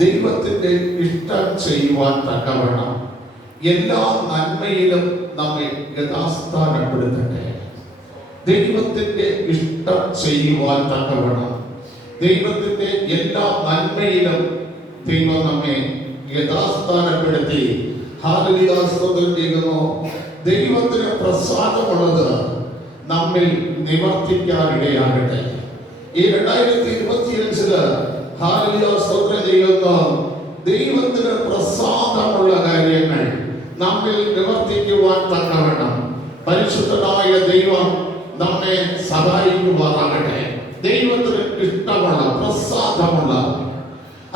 ദൈവത്തിന്റെ ഇഷ്ടം ചെയ്യുവാൻ തക്കവണ്ണം എല്ലാ നന്മയിലും നമ്മെ യഥാസ്ഥാനപ്പെടുത്തട്ടെ. ദൈവത്തിന്റെ ഇഷ്ടം ചെയ്യുവാൻ തക്കവണ്ണം ദൈവത്തിന്റെ എല്ലാ നന്മയിലും ദൈവം നമ്മെ യഥാസ്ഥാനപ്പെടുത്തി. ഹല്ലേലൂയ, സ്തോത്രം ചെയ്യുന്നു. ദൈവത്തിന് പ്രസാദമുള്ളത് നമ്മിൽ നിവർത്തിക്കാനിടയാകട്ടെ. ഈ 2025 ഹല്ലേലൂയ, സ്തോത്രം ചെയ്യുന്നു. ദൈവത്തിന് പ്രസാദമുള്ള കാര്യങ്ങൾ നമ്മിൽ നിവർത്തിക്കുവാൻ തക്കവണ്ണം പരിശുദ്ധനായ ദൈവം നമ്മെ സഹായിക്കുവാനാകട്ടെ. ദൈവത്തിന് ഇഷ്ടമുള്ള പ്രസാദമുള്ള,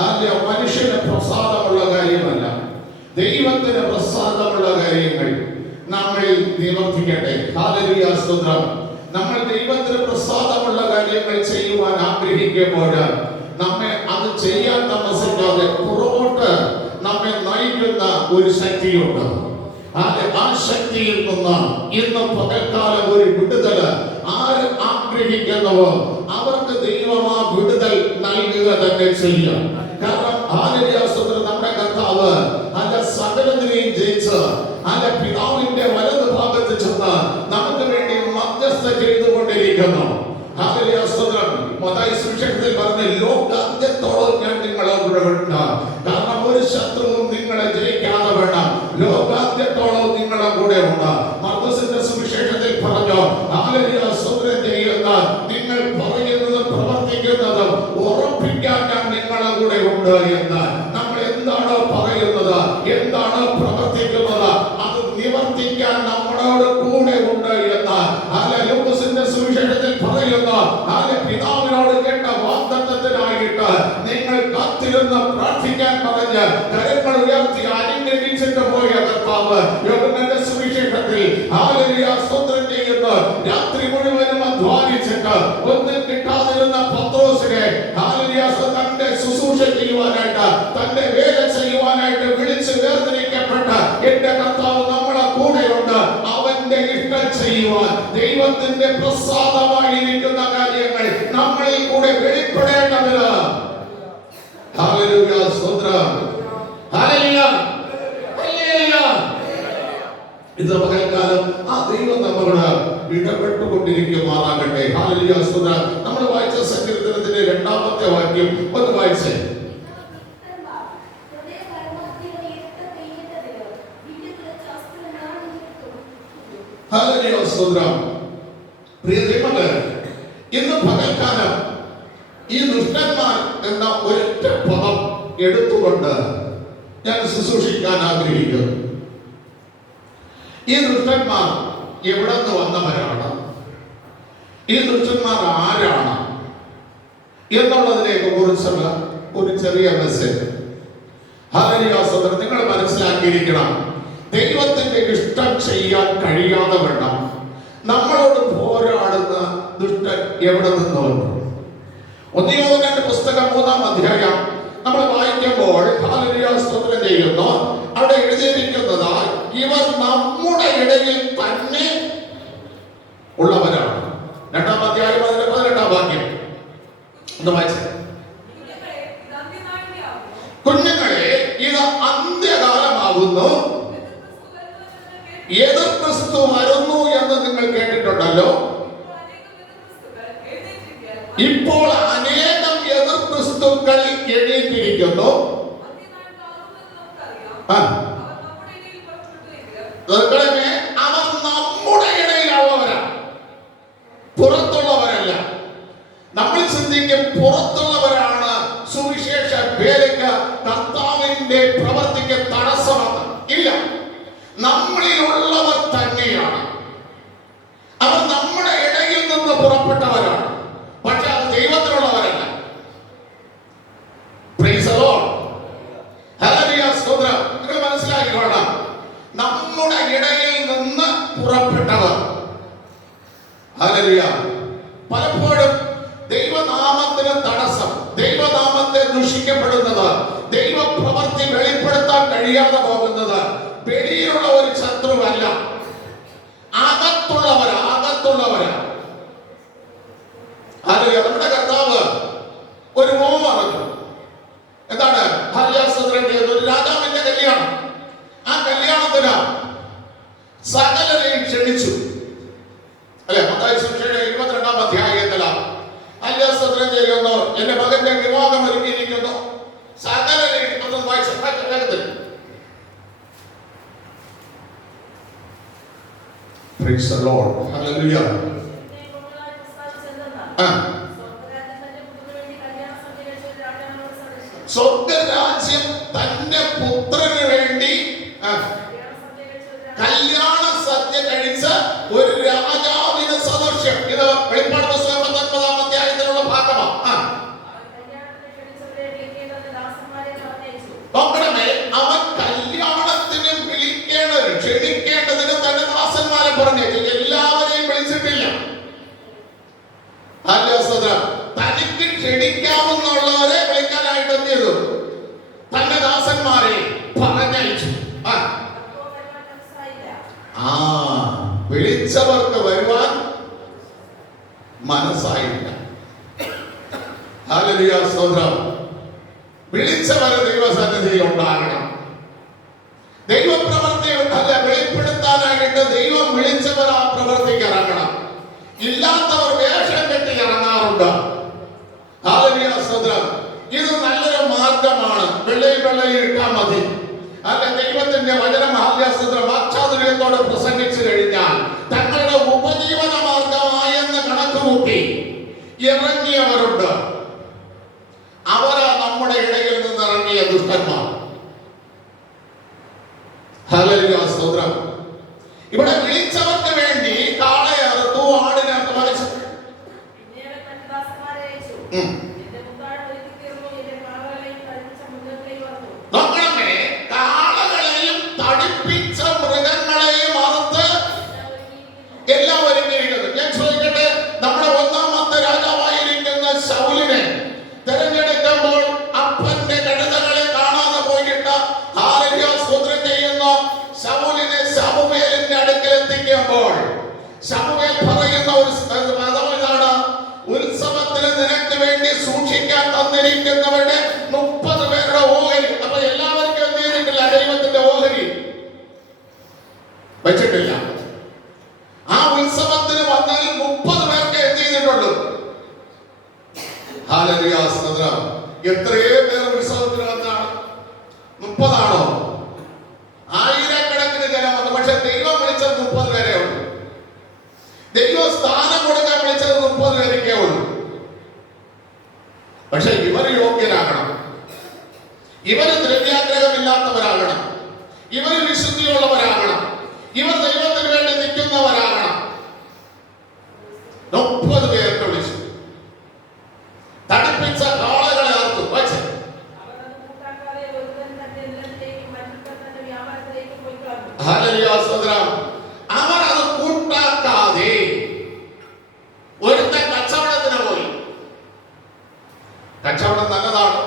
അല്ല മനുഷ്യന് പ്രസാദമുള്ള കാര്യമല്ല, ദൈവത്തിന് പ്രസാദമുള്ള കാര്യങ്ങൾ നമ്മിൽ നിവർത്തിക്കട്ടെ. ഹല്ലേലൂയ, സ്തോത്രം. നമ്മൾ ദൈവത്തിന് പ്രസാദമുള്ള കാര്യങ്ങൾ ചെയ്യുവാൻ ആഗ്രഹിക്കുമ്പോൾ നമ്മെ അത് ചെയ്യാൻ താമസിക്കാതെ പുറകോട്ട് നമ്മെ നയിക്കുന്ന ഒരു ശക്തിയുണ്ട്. ആ ശക്തിയിൽ നിന്ന് ഇന്ന് പകൽക്കാലം ഒരു വിടുതൽ ആര് ആഗ്രഹിക്കുന്നുവോ അവർക്ക് ദൈവം ആ വിടുതൽ നൽകുക തന്നെ ചെയ്യും. കാരണം നമ്മുടെ കർത്താവ് അതിന്റെ സകലത്തിനെയും ജയിച്ച് അതിന്റെ പിതാവിന്റെ വലത് ഭാഗത്ത് ചെന്ന് നമുക്ക് വേണ്ടി മധ്യസ്ഥ ചെയ്തുകൊണ്ടിരിക്കുന്നു. സുവിശേഷത്തിൽ പറഞ്ഞ ലോകാന്ത്യത്തോളം ഞാൻ നിങ്ങളെ കൂടെ ഉണ്ട്. കാരണം ഒരു ശത്രുവും നിങ്ങളെ ജയിക്കാതെ വേണം. ലോകാന്ത്യത്തോളം നിങ്ങളെ കൂടെ ഉണ്ട്. മർക്കോസിന്റെ സുവിശേഷത്തിൽ പറഞ്ഞു, ചെയ്യുന്ന നിങ്ങൾ പറയുന്നതും പ്രവർത്തിക്കുന്നതും ഉറപ്പിക്കാൻ ഞാൻ നിങ്ങളെ കൂടെ ഉണ്ട് എന്ന്. നമ്മൾ എന്താണോ പറയുന്നത്, എന്താണോ പ്രവർത്തിക്കുന്നത്, അത് നിവർത്തിക്കാൻ നമ്മളോട് കൂടെ ഉണ്ട് എന്ന് ലൂക്കോസിന്റെ സുവിശേഷത്തിൽ പറയുന്നു. പിതാവിനോട് കേട്ട വാഗ്ദത്തത്തിനായിട്ട് നിങ്ങൾ കാത്തിരുന്ന് പ്രാർത്ഥിക്കാൻ പറഞ്ഞ് കരങ്ങൾ ഉയർത്തി അനുഗ്രഹിച്ചിട്ട് പോയ കർത്താവ് യോഹന്നാന്റെ സുവിശേഷത്തിൽ സ്തോത്രം ചെയ്യുന്നു. രാത്രി മുഴുവനും അധ്വാനിച്ചിട്ട് ഒന്നും കിട്ടാതിരുന്ന പത്രോസിനെ തന്റെ ശുശ്രൂഷ ചെയ്യുവാനായിട്ട്, തന്റെ വേല ചെയ്യുവാനായിട്ട് വിളിച്ച് വേർതിരിക്കപ്പെട്ട എന്റെ കർത്താവ് നമ്മളെ കൂടെയുണ്ട്. അവന്റെ ഇഷ്ടം ചെയ്യുവാൻ ദൈവത്തിന്റെ പ്രസാദമായിരിക്കുന്ന കാര്യങ്ങൾ നമ്മളിൽ കൂടെ വെളിപ്പെടേണ്ടതിന് ഹല്ലേലൂയ, സ്തോത്രം. Hallelujah, hallelujah. ഇത് പകൽക്കാലം ആ ദൈവം നമ്മളോട് ഇടപെട്ടുകൊണ്ടിരിക്കുമാറാകട്ടെ. ഹല്ലേലൂയ, സ്തോത്രം. നമ്മൾ വായിച്ച സങ്കീർത്തനത്തിന്റെ 2-ാമത്തെ വാക്യം ഒന്ന് വായിച്ചേ. ഹല്ലേലൂയ, സ്തോത്രം. പ്രിയ ദൈവമക്കളെ, ഇന്ന് പകൽക്കാലം ഈ ദുഷ്ടന്മാർ എന്ന ഒരൊറ്റ പദം എടുത്തുകൊണ്ട് ഞാൻ ശുശ്രൂഷിക്കാൻ ആഗ്രഹിക്കുന്നു. ഈ ദുഷ്ടന്മാർ എവിടെ നിന്ന് വന്നവരാണ്, ഈ ദുഷ്ടന്മാർ ആരാണ് എന്നുള്ളതിനെ കുറിച്ചുള്ള ഒരു ചെറിയ മെസ്സേജ്. ഹല്ലേലൂയ, സ്തോത്രം. നിങ്ങൾ മനസ്സിലാക്കിയിരിക്കണം, ദൈവത്തിന്റെ ഇഷ്ടം ചെയ്യാൻ കഴിയാതെ വേണം നമ്മളോട് പോരാടുന്ന ദുഷ്ടൻ എവിടെ നിന്ന് വന്നു. 1 യോഹന്നാന്റെ പുസ്തകം 3-ാം അധ്യായം നമ്മൾ വായിക്കുമ്പോൾ ഹല്ലേലൂയ, സ്തോത്രം ചെയ്യുന്നു. അവിടെ എഴുതിയിരിക്കുന്നത് ഇവർ നമ്മുടെ ഇടയിൽ തന്നെ ഉള്ളവരാണ്. 2-ാം അധ്യായം 18-ാം വാക്യം ഒന്ന് വായിച്ചേ. കുഞ്ഞുങ്ങളെ, ഇത് അന്ത്യകാലമാകുന്നു, എതിർ ക്രിസ്തു വരുന്നു എന്ന് നിങ്ങൾ കേട്ടിട്ടുണ്ടല്ലോ. ഇപ്പോൾ അനേകം എതിർ ക്രിസ്തുക്കൾ എഴുതിയിരിക്കുന്നു. അവർ നമ്മുടെ ഇടയിലുള്ളവരാണ്, പുറത്തുള്ളവരല്ല. നമ്മൾ ചിന്തിക്കും പുറത്തുള്ളവരാണ് സുവിശേഷ വേലയ്ക്ക്, കർത്താവിന്റെ പ്രവർത്തിക്ക് തടസ്സമാണ്. ഇല്ല, നമ്മളിലുള്ളവർ തന്നെയാണ്. അവർ നമ്മുടെ ഇടയിൽ നിന്ന് പുറപ്പെട്ടവരാണ്, പക്ഷെ അത് ദൈവത്തിലുള്ളവരല്ല. Praise the Lord. ഹല്ലേലൂയ, സ്തോത്രം. നിങ്ങൾ മനസ്സിലാക്കിക്കൊള്ളണം, നമ്മുടെ ഇടയിൽ നിന്ന് പുറപ്പെട്ടവർ. ഹല്ലേലൂയ. പലപ്പോഴും ദൈവനാമത്തിന് തടസ്സം, ദൈവനാമത്തെ ദുഷിക്കപ്പെടുന്നത്, ദൈവപ്രവൃത്തി വെളിപ്പെടുത്താൻ കഴിയാതെ പോകുന്നത് വെളിയിലുള്ള ഒരു ശത്രുവല്ല, അകത്തുള്ളവരാ. നമ്മുടെ കർത്താവ് ഒരു മോഹം അറിഞ്ഞു. എന്താണ്? Praise the Lord. Hallelujah. സ്വർഗരാജ്യം തന്റെ പുത്രന് വേണ്ടി കല്യാണ സദ്യ കഴിച്ച ഒരു രാജാവിന് സദൃശ്യം. ഇത് വെളിപ്പാട് പുസ്തകം 19-ാം അധ്യായത്തിലുള്ള ഭാഗമാണ്. നോക്കണമേ, അവൻ കല്യാണത്തിന് ക്ഷണിക്കേണ്ടതിന് തന്റെ ദാസന്മാരെ പറഞ്ഞേച്ചു. എല്ലാവരെയും വിളിച്ചിട്ടില്ല. തനിക്ക് ക്ഷണിക്കാവുന്നവരെ വിളിക്കാനായിട്ട് എന്ത് ചെയ്തു? തന്റെ ദാസന്മാരെ പറഞ്ഞയച്ചു. വിളിച്ചവർക്ക് വരുവാൻ മനസ്സായില്ല. ഹല്ലേലൂയ, സ്തോത്രം. വിളിച്ചവരെ ദൈവസന്നിധിയിൽ ഉണ്ടാകണം. ദൈവപ്രവൃത്തി അല്ല വെളിപ്പെടുത്താനായിട്ട് ദൈവം വിളിച്ചവർ ആ പ്രവൃത്തിക്ക് ഇറങ്ങണം. ഇല്ലാത്തവർ വേഷം കെട്ടി ഇറങ്ങാറുണ്ട്. ഹല്ലേലൂയ, സ്തോത്രം. ഇത് നല്ലൊരു മാർഗമാണ്. വെള്ളയിൽ ഇട്ടാൽ മതി. അല്ല, ദൈവത്തിന്റെ വചനം വാക്ചാതുര്യത്തോടെ പ്രസംഗിച്ചു കഴിഞ്ഞാൽ തങ്ങളുടെ ഉപജീവന മാർഗമായെന്ന് കണക്കുകൂട്ടി ഇറങ്ങിയവരുണ്ട്. അവരാ നമ്മുടെ ഇടയിൽ നിന്ന് ഇറങ്ങിയ ദുഷ്ടന്മാർ. ഹല്ലേലൂയ, സ്തോത്രം. ഇവിടെ വിളിച്ചവർക്ക് വേണ്ടി കാളയെ അറുത്തു, ആടിനെ വരച്ചു. നോക്കണമേ, കാളകളെയും തടിപ്പിച്ച മൃഗങ്ങളെയും അറുത്ത് എല്ലാം ഒരുങ്ങിയിരിക്കുന്നത്. ഞാൻ ചോദിക്കട്ടെ, നമ്മുടെ ഒന്നാമത്തെ രാജാവായിരിക്കുന്ന ശൗലിനെ തെരഞ്ഞെടുക്കുമ്പോൾ അപ്പന്റെ കഴുതകളെ കാണാതെ പോയിട്ട് സ്തോത്രം ചെയ്യുന്ന ശമൂലിനെ ശമൂവേലിന്റെ അടുക്കൽ എത്തിക്കുമ്പോൾ ശമൂവേൽ പറയുന്ന ഒരു ഇതാണ്: ഉത്സവത്തിന് നിനക്ക് വേണ്ടി സൂക്ഷിക്കാൻ തന്നിരിക്കുന്നവരുടെ 30 പേരുടെ ഓഹരി. അപ്പൊ എല്ലാവർക്കും എന്ത് ചെയ്തിട്ടില്ല? ദൈവത്തിന്റെ ഓഹരി വെച്ചിട്ടില്ല. ആ ഉത്സവത്തിന് വന്നാൽ 30 പേർക്ക് എന്ത് ചെയ്തിട്ടുള്ളൂ? ഹല്ലേലൂയ, സ്തോത്രം. എത്രയോ പേർ ഉത്സവത്തിന് വന്നാണ്? 30 ആണോ? ആയിരക്കണക്കിന് ജനം വന്നു. പക്ഷെ ദൈവം വിളിച്ചത് 30 പേരേ ഉള്ളൂ. ദൈവം സ്ഥാനം കൊടുക്കാൻ വിളിച്ചത് 30 പേരൊക്കെ ഉള്ളൂ. പക്ഷെ ഇവർ യോഗ്യരാകണം. ഇവർ ദ്രവ്യാഗ്രഹമില്ലാത്തവരാകണം. ഇവർ വിശുദ്ധിയുള്ളവരാകണം. ഇവർ ദൈവത്തിന് വേണ്ടി നിൽക്കുന്നവരാകണം. 30 പേർക്ക് വിളിച്ചു. തടിപ്പിച്ച കാളകളെ അറുത്തു. ഹല്ലേലൂയ, സ്തോത്രം. അവർ അത് കൂട്ടാക്കാതെ ഒരുത്തൻ കച്ചവടത്തിന് പോയി. കച്ചവടം നല്ലതാണ്,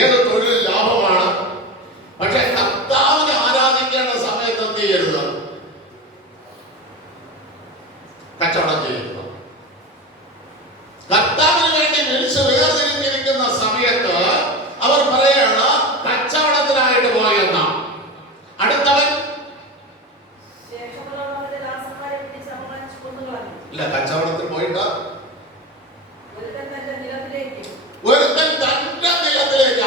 ഏത് തൊഴിൽ ലാഭമാണ്. പക്ഷെ കർത്താവിനെ ആരാധിക്കേണ്ട സമയത്ത് എന്ത് ചെയ്യരുത്? കച്ചവടം ചെയ്യരുത്. കർത്താവിന് വേണ്ടി വിളിച്ച് വേർതിരിഞ്ഞിരിക്കുന്ന സമയത്ത് അവർ പറയാണ് കച്ചവടത്തിനായിട്ട് പോയെന്ന. അടുത്തവൻ ഇല്ല, കച്ചവടത്തിൽ പോയിട്ട് ഒരുത്തൻ തന്റെ നിലത്തിലേക്ക്,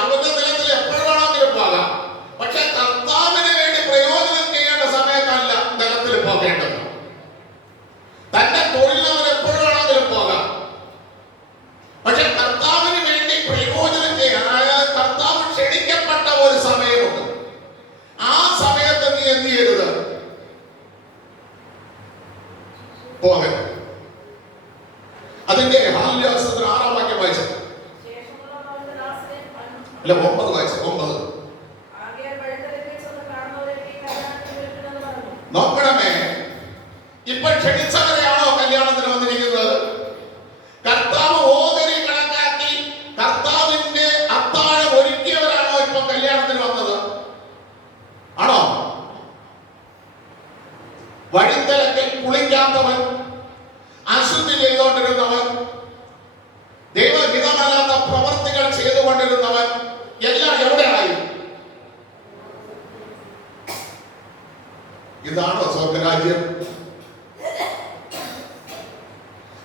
അവന്റെ നിലത്തിൽ എപ്പോഴും വേണമെങ്കിലും പോകാം. പക്ഷെ കർത്താവിന് വേണ്ടി പ്രയോജനം ചെയ്യേണ്ട സമയത്തല്ല നിലത്തിൽ പോകേണ്ടത്. തന്റെ തൊഴിലവൻ എപ്പോഴും വേണമെങ്കിലും പോകാം. പക്ഷെ കർത്താവിന് വേണ്ടി പ്രയോജനം ചെയ്യാൻ, അതായത് കർത്താവ് ക്ഷണിക്കപ്പെട്ട ഒരു സമയമുണ്ട്. ആ സമയത്ത് നീ എന്ത് ചെയ്യരുത്? പോകരുത്. അതിന്റെ 6-ാം വാക്യം വായിച്ചു. അല്ല, 9 വായിച്ചു. 9. നോക്കണമേ, ഇപ്പൊ ക്ഷണിച്ചവരെയാണോ കല്യാണത്തിന് വന്നിരിക്കുന്നത്? കർത്താവ് ഓഹരി കണക്കാക്കി കർത്താവിന്റെ അത്താഴം ഒരുക്കിയവരാണോ ഇപ്പൊ കല്യാണത്തിന് വന്നത്? ആണോ? വഴിത്തലത്തിൽ കുളിക്കാത്തവൻ, അശുദ്ധി ചെയ്തുകൊണ്ടിരുന്നവൻ, ദൈവഹിതമല്ലാത്ത പ്രവർത്തികൾ ചെയ്തുകൊണ്ടിരുന്നവൻ എല്ലാം എവിടെയായി? ഇതാണോ സ്വർഗരാജ്യം?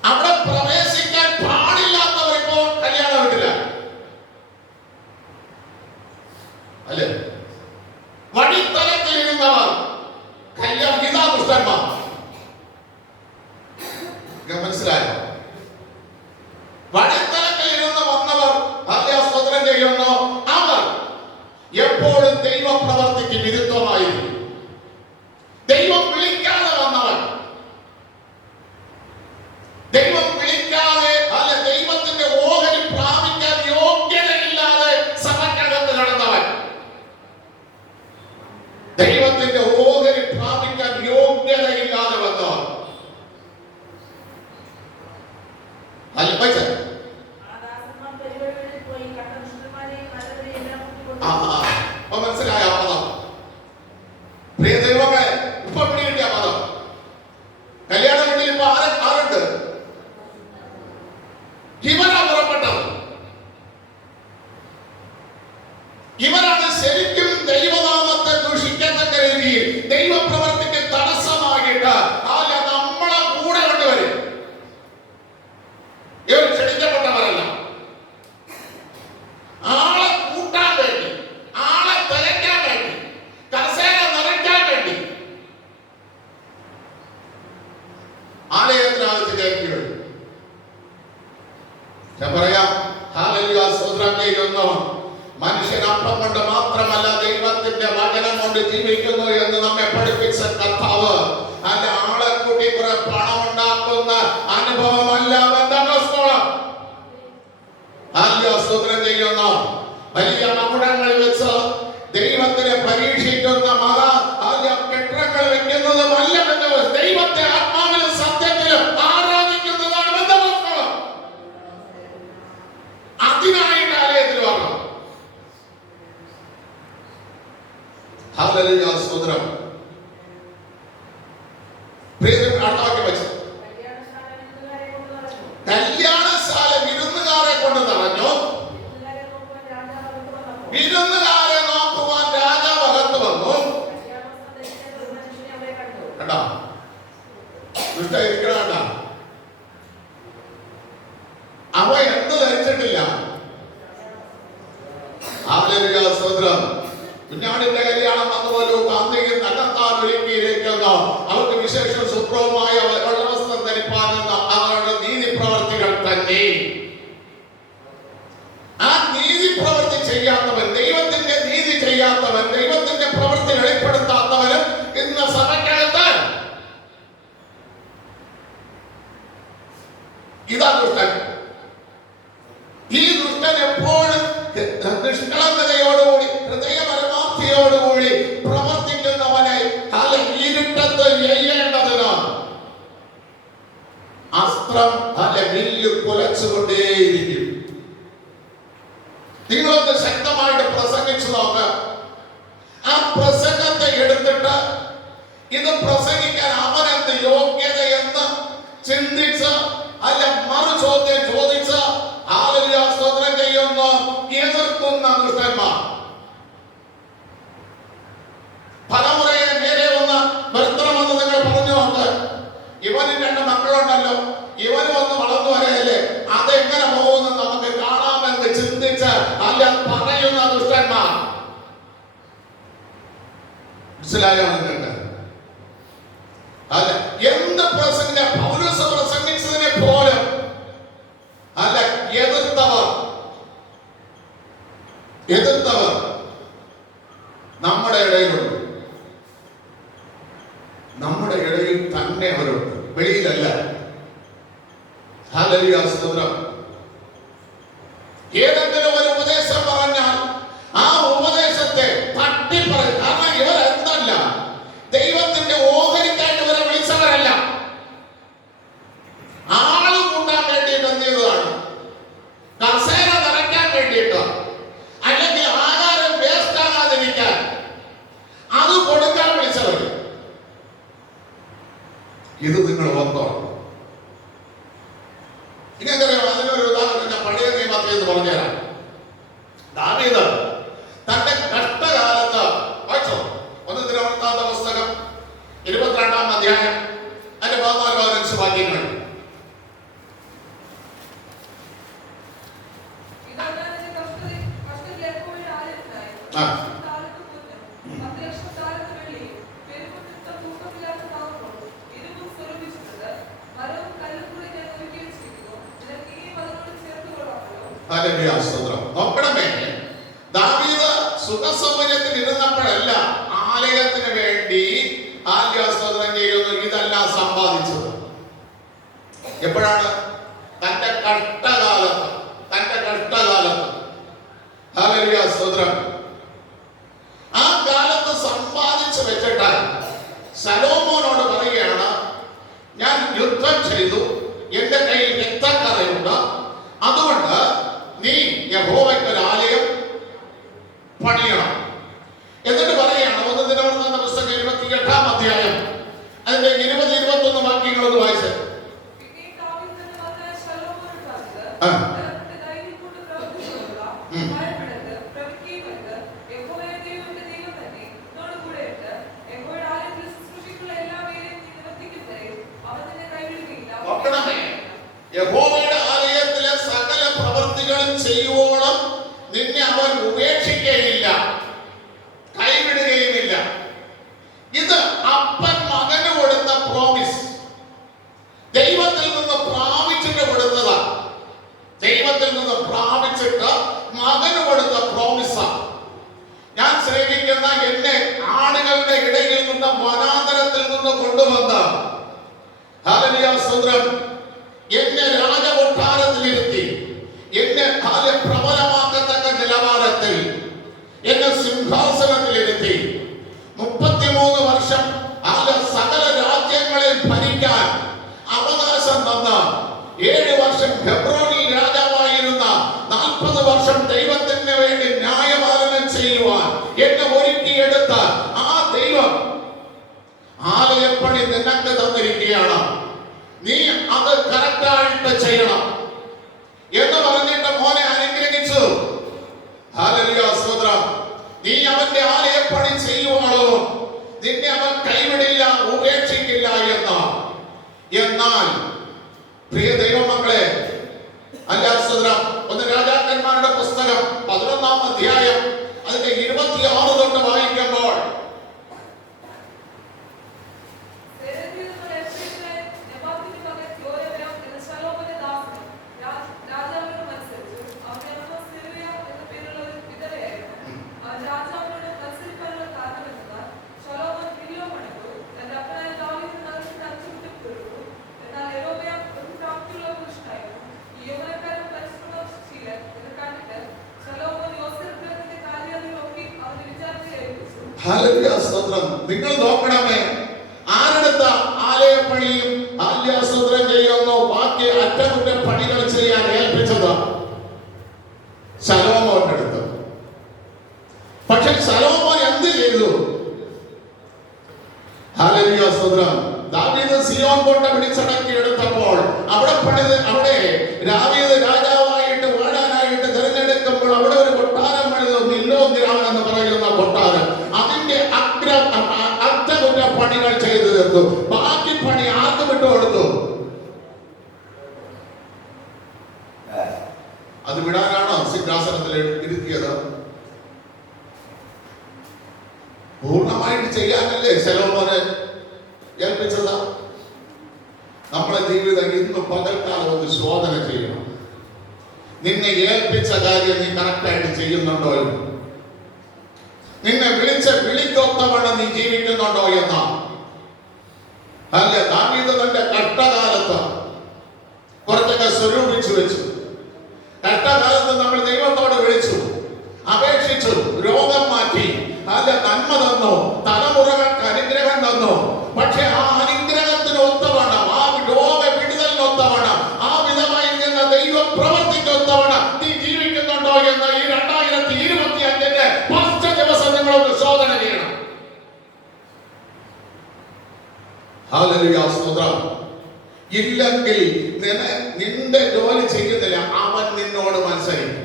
അവിടെ പ്രവേശിക്കാൻ പാടില്ലാത്തവർ ഇപ്പോൾ കല്യാണ വീട്ടില്ല, അല്ലേ? വഴിത്തലത്തിലിരുന്നവർ കല്യാണ ദുഷ്ടന്മാർ. മനുഷ്യൻ അപ്പം കൊണ്ട് മാത്രമല്ല ദൈവത്തിന്റെ വചനം കൊണ്ട് ജീവിക്കുന്നു എന്ന് നമ്മെ പഠിപ്പിച്ച കർത്താവ് അല്ല ആളെ കൂട്ടി കുറെ പണം ഉണ്ടാക്കുന്ന അനുഭവമല്ല ബന്ധക്കോസ്തോളം. സ്തോത്രം ചെയ്യുന്ന വലിയ മകുടങ്ങൾ വെച്ച് ദൈവത്തിനെ പരീക്ഷിക്കുന്ന കെട്ടിടങ്ങൾ വെക്കുന്നതുമല്ല ബന്ധക്കോസ്തോളം. ദൈവത്തെ ആത്മാവിലും സത്യത്തിലും ആരാധിക്കുന്നതാണ് ബന്ധക്കോസ്തോളം. അതിനായിട്ട് ആലയത്തിൽ വരണം. ഹല്ലേലൂയ സ്തോത്രം. കല്യാണശാല വിരുന്നുകാരെ കൊണ്ട് നിറഞ്ഞു. വിരുന്നുകാരെ നോക്കുവാൻ രാജാവ് അകത്ത് വന്നു. കണ്ടോ ദുഷ്ട അവ എന്ത് ധരിച്ചിട്ടില്ല. ഹല്ലേലൂയ സ്തോത്രം. കുഞ്ഞാടിന്റെ കല്യാണം വന്നുപോലോ കാന്തികൻ തന്നെത്താൻ ഒരുക്കിയിരിക്കുന്ന അവർക്ക് വിശേഷം ശുഭ്രവുമായ വെള്ളവസ്ത്രം ധരിപ്പാനെന്ന അവരുടെ നീതി പ്രവർത്തികൾ തന്നെ. ആ നീതി പ്രവൃത്തി ചെയ്യാത്തവൻ, ദൈവത്തിന്റെ നീതി ചെയ്യാത്തവൻ, ദൈവത്തിന്റെ പ്രവൃത്തി വെളിപ്പെടുത്താത്തവനും ഇന്ന് സഭയ്ക്കകത്ത് ഇതാ ദുഷ്ടൻ. ഈ ദുഷ്ടൻ എപ്പോഴും നിഷ്കളങ്കതയോടുകൂടി ഹൃദയപരമാർത്ഥിയോടുകൂടി പ്രവർത്തിക്കുന്നവനെ ഇരുട്ടത്ത് എയ്യേണ്ടതിന് അസ്ത്രം വില്ല് കുലച്ചുകൊണ്ടേയിരിക്കും. നിങ്ങളൊന്ന് ശക്തമായിട്ട് പ്രസംഗിച്ചു നോക്ക്. ആ പ്രസംഗത്തെ എടുത്തിട്ട് ഇത് പ്രസംഗിക്കാൻ അവനെന്ത് യോഗ്യതയെന്ന് ചിന്തിച്ച് അല്ല മറു ചോദ്യം ചോദിച്ച് ഹല്ലേലൂയ സ്തോത്രം ചെയ്യുന്ന എതിർക്കുന്ന ദുഷ്ടന്മാർ പലമുറയെ നേരെ ഒന്ന് നിർത്തണമെന്ന് നിങ്ങൾ പറഞ്ഞു നോക്ക്. ഇവന് 2 മക്കളുണ്ടല്ലോ, ഇവന് ഒന്ന് വളർന്നു വരെയല്ലേ, അതെങ്ങനെ പോകുന്നു നമുക്ക് കാണാമെന്ന് ചിന്തിച്ച് അല്ല പറയുന്ന ദുഷ്ടന്മാർ. മനസ്സിലായോ നിങ്ങൾക്ക്? അല്ല എന്ത് പ്രസംഗ പൗലോസ് പ്രസംഗിച്ചതിനെ പോലും അല്ല എതിർത്തവർ നമ്മുടെ ഇടയിലുണ്ട്. നമ്മുടെ ഇടയിൽ തന്നെ അവരുണ്ട്, വെളിയിലല്ല. ഹല്ലേലൂയ സ്തോത്രം. ഏതെങ്കിലും ഒരു ഉപദേശം പറഞ്ഞാൽ ആ ഉപദേശത്തെ തട്ടിപ്പറയും. കാരണം ഇവരെന്തല്ല ദൈവത്തിന്റെ ഓഹരിക്കായിട്ട് ഇവരെ വിളിച്ചവരല്ല. ആള് കൂട്ടാൻ വേണ്ടിയിട്ട് എന്ത് ചെയ്തതാണ്? കസേര നിറയ്ക്കാൻ വേണ്ടിയിട്ട്, അല്ലെങ്കിൽ ആഹാരം വേസ്റ്റ് ആകാതിരിക്കാൻ അത് കൊടുക്കാൻ വിളിച്ചവർ. ഇത് നിങ്ങൾ ഓർത്തോണം. ഇങ്ങനെയോ അതിനൊരു ഉദാഹരണം ഞാൻ പഴയ നിയമത്തിൽ എന്ന് പറഞ്ഞുതരാം. ദാവീദ് തന്റെ കഷ്ടകാലത്ത് വായിച്ചോ, 1 ദിനവൃത്താന്ത പുസ്തകം 22-ാം അധ്യായം അതിന്റെ 14-15 വാക്യങ്ങൾ. നോക്കണമേ, ദാവീദ് സുഖസൗകര്യത്തിൽ ഇരുന്നപ്പോഴല്ല ആലയത്തിന് വേണ്ടി ആലയസ്തോത്രം ചെയ്യുന്നു ഇതെല്ലാം സമ്പാദിച്ചത്. എപ്പോഴാണ്? തന്റെ കഷ്ടകാലത്ത്. ഹല്ലേലൂയ സ്തോത്രം. ആ കാലത്ത് സമ്പാദിച്ചു വെച്ചിട്ട് ശലോമോനോട് പറയുകയാണ്, ഞാൻ യുദ്ധം ചെയ്തു, എന്റെ കയ്യിൽ രക്തക്കറയുണ്ട്, അതുകൊണ്ട് നീ യഹോവയ്ക്ക് ഒരു ആലയം പണിയണം. എന്നിട്ട് പറയുകയാണ് 1 ദിനവൃത്താന്ത പുസ്തകം 28-ാം അധ്യായം അതിന്റെ 20-21 വാക്യങ്ങളൊന്ന് വായിച്ചത്. യഹോവയുടെ ആലയത്തിലെ സകല പ്രവൃത്തികളും ചെയ്യുവോളം നിന്നെ അവൻ ഉപേക്ഷിക്കുകയില്ല, കൈവിടുകയുമില്ല. ഇത് അപ്പൻ മകന് കൊടുത്ത പ്രോമിസ്. ഇടയിൽ നിന്ന് വനാന്തരത്തിൽ നിന്ന് കൊണ്ടുവന്ന ഹല്ലേലൂയ സ്തോത്രം എന്നെ രാജകൊട്ടാരത്തിലിരുത്തി എന്നെ പ്രബലമാക്കത്തക്ക നിലവാരത്തിൽ എന്നെ സിംഹാസനത്തിലിരുത്തി 33 വർഷം സകല രാജ്യങ്ങളെ ഭരിക്കാൻ അവകാശം തന്ന 7 വർഷം ഹെബ്രോനിൽ രാജാവായിരുന്ന 40 വർഷം ദൈവത്തിന് വേണ്ടി ന്യായപാലനം ചെയ്യുവാൻ എന്നെ ഒരുക്കിയെടുത്ത ആ ദൈവം ആലയപ്പണി നിനക്ക് തന്നിരിക്കുകയാണ്. നീ അത് കറക്റ്റായിട്ട് ചെയ്യണം എന്ന് പറഞ്ഞിട്ട് മോനെ അനുഗ്രഹിച്ചു. ഹല്ലേലൂയ സ്തോത്രം. നീ അവന്റെ ആലയപ്പണി ചെയ്യുവാണോ നിന്നെ അവൻ കൈവിടില്ല, ഉപേക്ഷിക്കില്ല എന്ന്. എന്നാൽ പ്രിയ ദൈവമക്കളെ, സ്തോത്രം, 1 രാജാക്കന്മാരുടെ പുസ്തകം 11-ാം അധ്യായം അതിന്റെ 26 തൊട്ട് വായിക്കുമ്പോൾ ഹല്ലേലൂയ സ്തോത്രം. നിങ്ങൾ നോക്കണമേ, ആരെടുത്ത ആലയപ്പണിയും സ്തോത്രം ചെയ്യുന്നു ബാക്കി അറ്റകുറ്റപ്പണികൾ ചെയ്യാൻ ഏൽപ്പിച്ചത് ശലോമോന്റെ അടുത്ത്. പക്ഷെ ശലോമോൻ എന്ത് ചെയ്തു? ഹല്ലേലൂയ സ്തോത്രം. ദാവീദ് സിയോൻ കോട്ട പിടിച്ചടക്കി എടുത്തപ്പോൾ അവിടെ ദാവീദ് രാജാവായിട്ട് വാഴാനായിട്ട് തിരഞ്ഞെടുക്കുമ്പോൾ അവിടെ ഒരു കൊട്ടാരം പണിതു, മില്ലോഗ്രാം എന്ന് പറയുന്ന കൊട്ടാരം. അതിന്റെ അറ്റകുറ്റപ്പണികൾ ചെയ്തു തീർത്തു. ബാക്കി പണി ആർക്ക് വിട്ടുകൊടുത്തു? അത് വിടാനാണോ സിംഹാസനത്തിൽ ഇരുത്തിയത്? പൂർണ്ണമായിട്ട് ചെയ്യാനല്ലേ ശലോമോനെ ഏൽപ്പിച്ചത്? നമ്മളെ ജീവിതം ഇന്ന് പകൽക്കാലം ഒന്ന് ശോധന ചെയ്യണം. നിന്നെ ഏൽപ്പിച്ച കാര്യം നീ കറക്റ്റായിട്ട് ചെയ്യുന്നുണ്ടോ? നിന്നെ വിളിച്ച വിളിക്കൊത്തവണ്ണം നീ ജീവിക്കുന്നുണ്ടോ എന്ന്? അല്ല, ദാവീദ് തന്റെ കഷ്ടകാലത്ത് കുറച്ചൊക്കെ സ്വരൂപിച്ചു വെച്ചു. കഷ്ടകാലത്ത് നമ്മൾ ദൈവത്തോട് വിളിച്ചു, അപേക്ഷിച്ചു, രോഗം മാറ്റി, അല്ല നന്മ തന്നു, തലമുറകൾക്ക് അനുഗ്രഹം തന്നു. പക്ഷെ ആ അനുഗ്രഹത്തിന് ഒത്തവണ്ണം, ആ രോഗ വിടുതലിനൊത്തവണ്ണം, ആ വിധമായി നിന്ന് ദൈവം പ്രവർത്തിക്കൊത്തവണ്ണം നീ ജീവിക്കുന്നുണ്ടോ എന്ന് ഈ 2025-ന്റെ ഫസ്റ്റ് ദിവസം നിങ്ങളൊന്ന് ശോധന ചെയ്യണം. ഹല്ലേലൂയ സ്തോത്രം. ഇല്ലെങ്കിൽ നിന്റെ ജോലി ചെയ്യുന്നില്ല, അവൻ നിന്നോട് മത്സരിക്കും.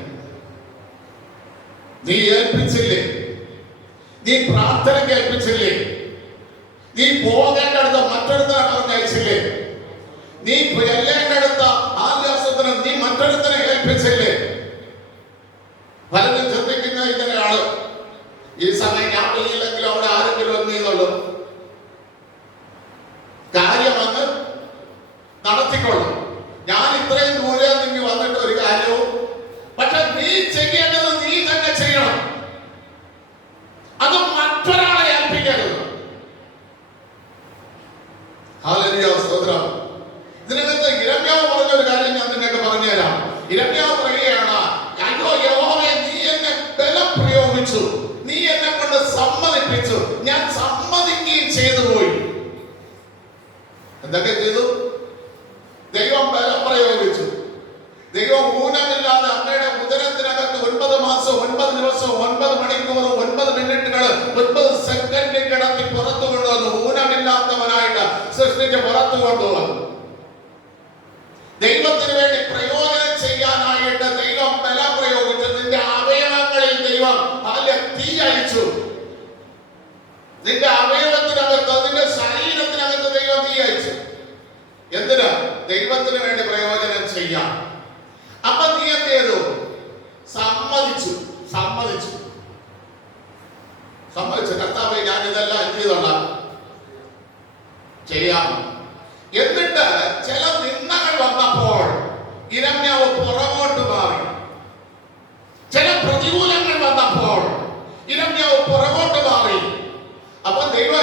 നീ ഏൽപ്പിച്ചില്ലേ? നീ പ്രാർത്ഥന കേൾപ്പിച്ചില്ലേ? നീ പോകേണ്ടടുത്ത മറ്റൊരുത്തനെ പറഞ്ഞയച്ചില്ലേ? നീ ചെല്ലേണ്ടടുത്ത ആത്മീയത്തിന് നീ മറ്റൊരുത്തനെ ഏൽപ്പിച്ചില്ലേ? പലരും ചിന്തിക്കുന്ന ഇങ്ങനെയാണ്, ഈ സമയം ഞാൻ പോയില്ലെങ്കിലും അവിടെ ആരെങ്കിലും ഒന്നീന്നുള്ളൂ, കാര്യമങ്ങ് നടത്തിക്കൊള്ളും. ഞാൻ ഇത്രയും ദൂരെ നിന്ന് വന്നിട്ട് ഒരു കാര്യവും. പക്ഷെ നീ ചെയ്യേണ്ടത് നീ തന്നെ ചെയ്യണം. അത് മറ്റൊരാളെ ഏൽപ്പിക്കരുത്. ഹല്ലേലൂയ സ്തോത്രം. ഇതിനകത്ത് ഇരമ്യാവ് പറഞ്ഞൊരു കാര്യം ഞാൻ നിങ്ങൾക്ക് പറഞ്ഞുതരാം. ഇരമ്യാവ് പറയുകയാണ്, അയ്യോ യഹോവേ, നീ എന്നെ ബലം പ്രയോഗിച്ചു, നീ എന്നെ കൊണ്ട് സമ്മതിപ്പിച്ചു, ഞാൻ സമ്മതിക്കുകയും ചെയ്തു പോയി. എന്തൊക്കെ ചെയ്തു? ദൈവം ബലം പ്രയോഗിച്ചു. ദൈവം ഊനമില്ലാതെ അമ്മയുടെ ഉദരത്തിനകത്ത് 9 മാസം 9 ദിവസം 9 മണിക്കൂർ 9 മിനിറ്റുകൾ 9 സെക്കൻഡ് കിടത്തി പുറത്തു കൊണ്ടുവന്നു. ഊനമില്ലാത്തവനായിട്ട് സൃഷ്ടിച്ച് പുറത്തു കൊണ്ടുവന്നു. ദൈവത്തിന് വേണ്ടി പ്രയോജനം ചെയ്യാനായിട്ട് ദൈവം ബലം പ്രയോഗിച്ചു. നിന്റെ അവയവങ്ങളിൽ ദൈവം തീ അയച്ചു. നിന്റെ അവയവത്തിനകത്ത്, നിന്റെ ശരീരത്തിനകത്ത് ദൈവം തീ അയച്ചു. എന്തിനാ? ദൈവത്തിന് വേണ്ടി പ്രയോജനം ചെയ്യാം. അപ്പൊ നീ എന്ത് ചെയ്തു? സമ്മതിച്ചു. കർത്താവേ, ഞാൻ ഇതെല്ലാം എന്ത് ചെയ്തോളാം, ചെയ്യാം. എന്നിട്ട് ചില നിന്ദകൾ വന്നപ്പോൾ ഇരമ്യാവ് പുറകോട്ട് മാറി. ചില പ്രതികൂലങ്ങൾ വന്നപ്പോൾ ഇരമ്യാവ് പുറകോട്ട് മാറി. അപ്പൊ ദൈവം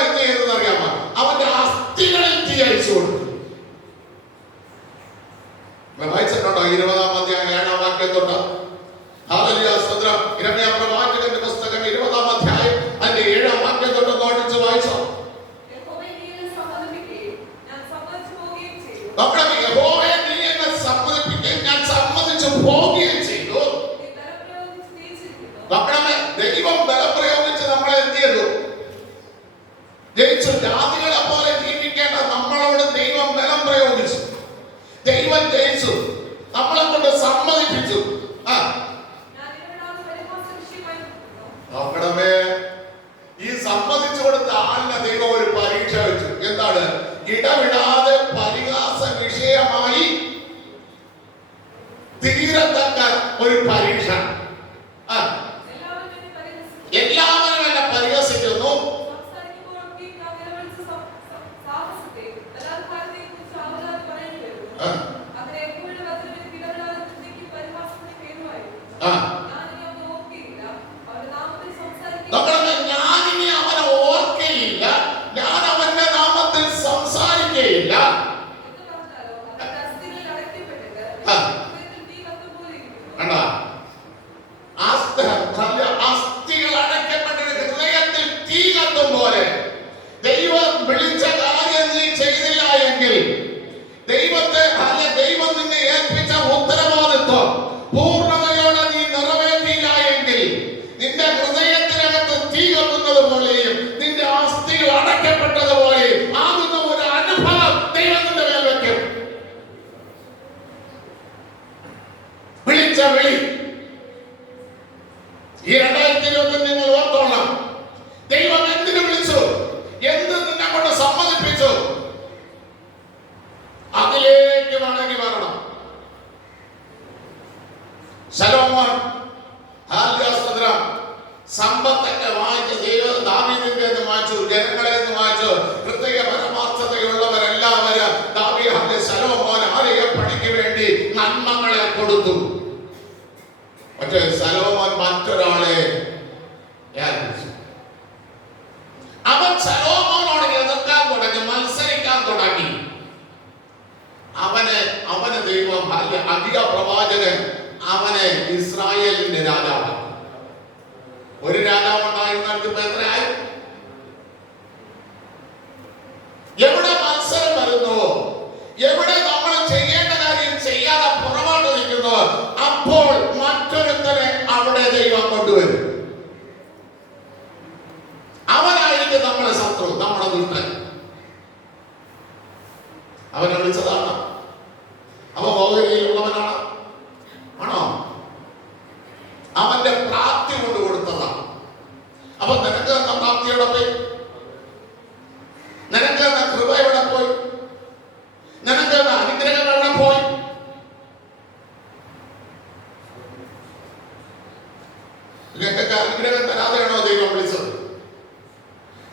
ജയിച്ചു. ജാതികളെ പോലെ ജീവിക്കേണ്ട നമ്മളോട് ദൈവം ബലം പ്രയോഗിച്ചു. ദൈവം ജയിച്ചു, നമ്മളെ കൊണ്ട് സമ്മതിപ്പിച്ചു. നോക്കണമേ, ഈ സമ്മതിച്ചു കൊടുത്ത ആളിനെ ദൈവം ഒരു പരീക്ഷ വെച്ചു. എന്താണ്? ഇടവിടാതെ പരിഹാസ വിഷയമായി തീരത്തക്ക ഒരു പരീക്ഷ. എല്ലാവരും എന്നെ പരിഹസിക്കുന്നു. ഞാനിനി അവനെ ഓർക്കയില്ല, ഞാൻ അവന്റെ നാമത്തിൽ സംസാരിക്കയില്ല. അസ്ഥികൾ അടയ്ക്കപ്പെട്ടിട്ട് ഹൃദയത്തിൽ തീ കത്തും പോലെ ദൈവം വിളിച്ച കാര്യം നീ ചെയ്തില്ല എങ്കിൽ, ദൈവം നിന്നെ ഏൽപ്പിച്ച ഉത്തരവാദിത്വം പൂർണ്ണതയോടെ നീ നിറവേറ്റില്ല എങ്കിൽ, നിന്റെ ഹൃദയത്തിനകത്ത് തീ കത്തുന്നത് പോലെയും നിന്റെ അസ്ഥികൾ അടയ്ക്കപ്പെട്ടതുപോലെയും ആകുന്ന ഒരു അനുഭവം ദൈവം നിന്റെ മേൽ വയ്ക്കും. വിളിച്ച വിളി ഈ 2020 നിങ്ങൾ ഓർത്തോളാം. ദൈവം എന്തിനു വിളിച്ചു, എന്ത് നിന്നെ കൊണ്ട് സമ്മതിപ്പിച്ചു, അതിലേക്ക് മടങ്ങി വരണം. ശലോമോൻ സമ്പത്തൊക്കെ വായിച്ച് ദാവീദിന്റെ വായിച്ചു, ജനങ്ങളെ വായിച്ചു. പ്രത്യേക പരമാർത്ഥതയുള്ളവരെല്ലാവരും ശലോമോൻ ആലയ പണിക്ക് വേണ്ടി നന്മകളെ കൊടുത്തു. പക്ഷേ ശലോമോൻ മറ്റൊരാളെ ഏൽപ്പിച്ചു. അവൻ ശലോമോനോട് എതിർക്കാൻ തുടങ്ങി, മത്സരിക്കാൻ തുടങ്ങി. അവന് ദൈവം അധിക പ്രവാചകൻ അവനെ ഇസ്രായേലിന്റെ രാജാവാണ്. ഒരു രാജാവുണ്ടായിരുന്നിടത്ത് ഇപ്പൊ എത്രയായി? എവിടെ മത്സരം വരുന്നുവോ, എവിടെ നമ്മൾ ചെയ്യേണ്ട കാര്യം ചെയ്യാതെ പുറകോട്ട് നിൽക്കുന്നു, അപ്പോൾ മറ്റൊരുത്തനെ അവിടെ ദൈവം കൊണ്ടുവരും. അവനായിരിക്കും നമ്മളെ ശത്രു, നമ്മുടെ ദുഷ്ടൻ. അവനെ വിളിച്ചതാണ്, അവൻ ഭൗതികതയിലുള്ളവനാണ്, ആണോ? അവന്റെ പ്രാപ്തി കൊണ്ട് കൊടുത്തതാണ്. അപ്പൊ നിനക്ക് എന്ന പ്രാപ്തി എവിടെ പോയി? നിനക്ക് എന്ന കൃപ എവിടെ പോയി? നിനക്ക് എന്ന അനുഗ്രഹം എവിടെ പോയി? നിങ്ങൾക്ക് അനുഗ്രഹം തരാതെയാണോ ദൈവം വിളിച്ചത്?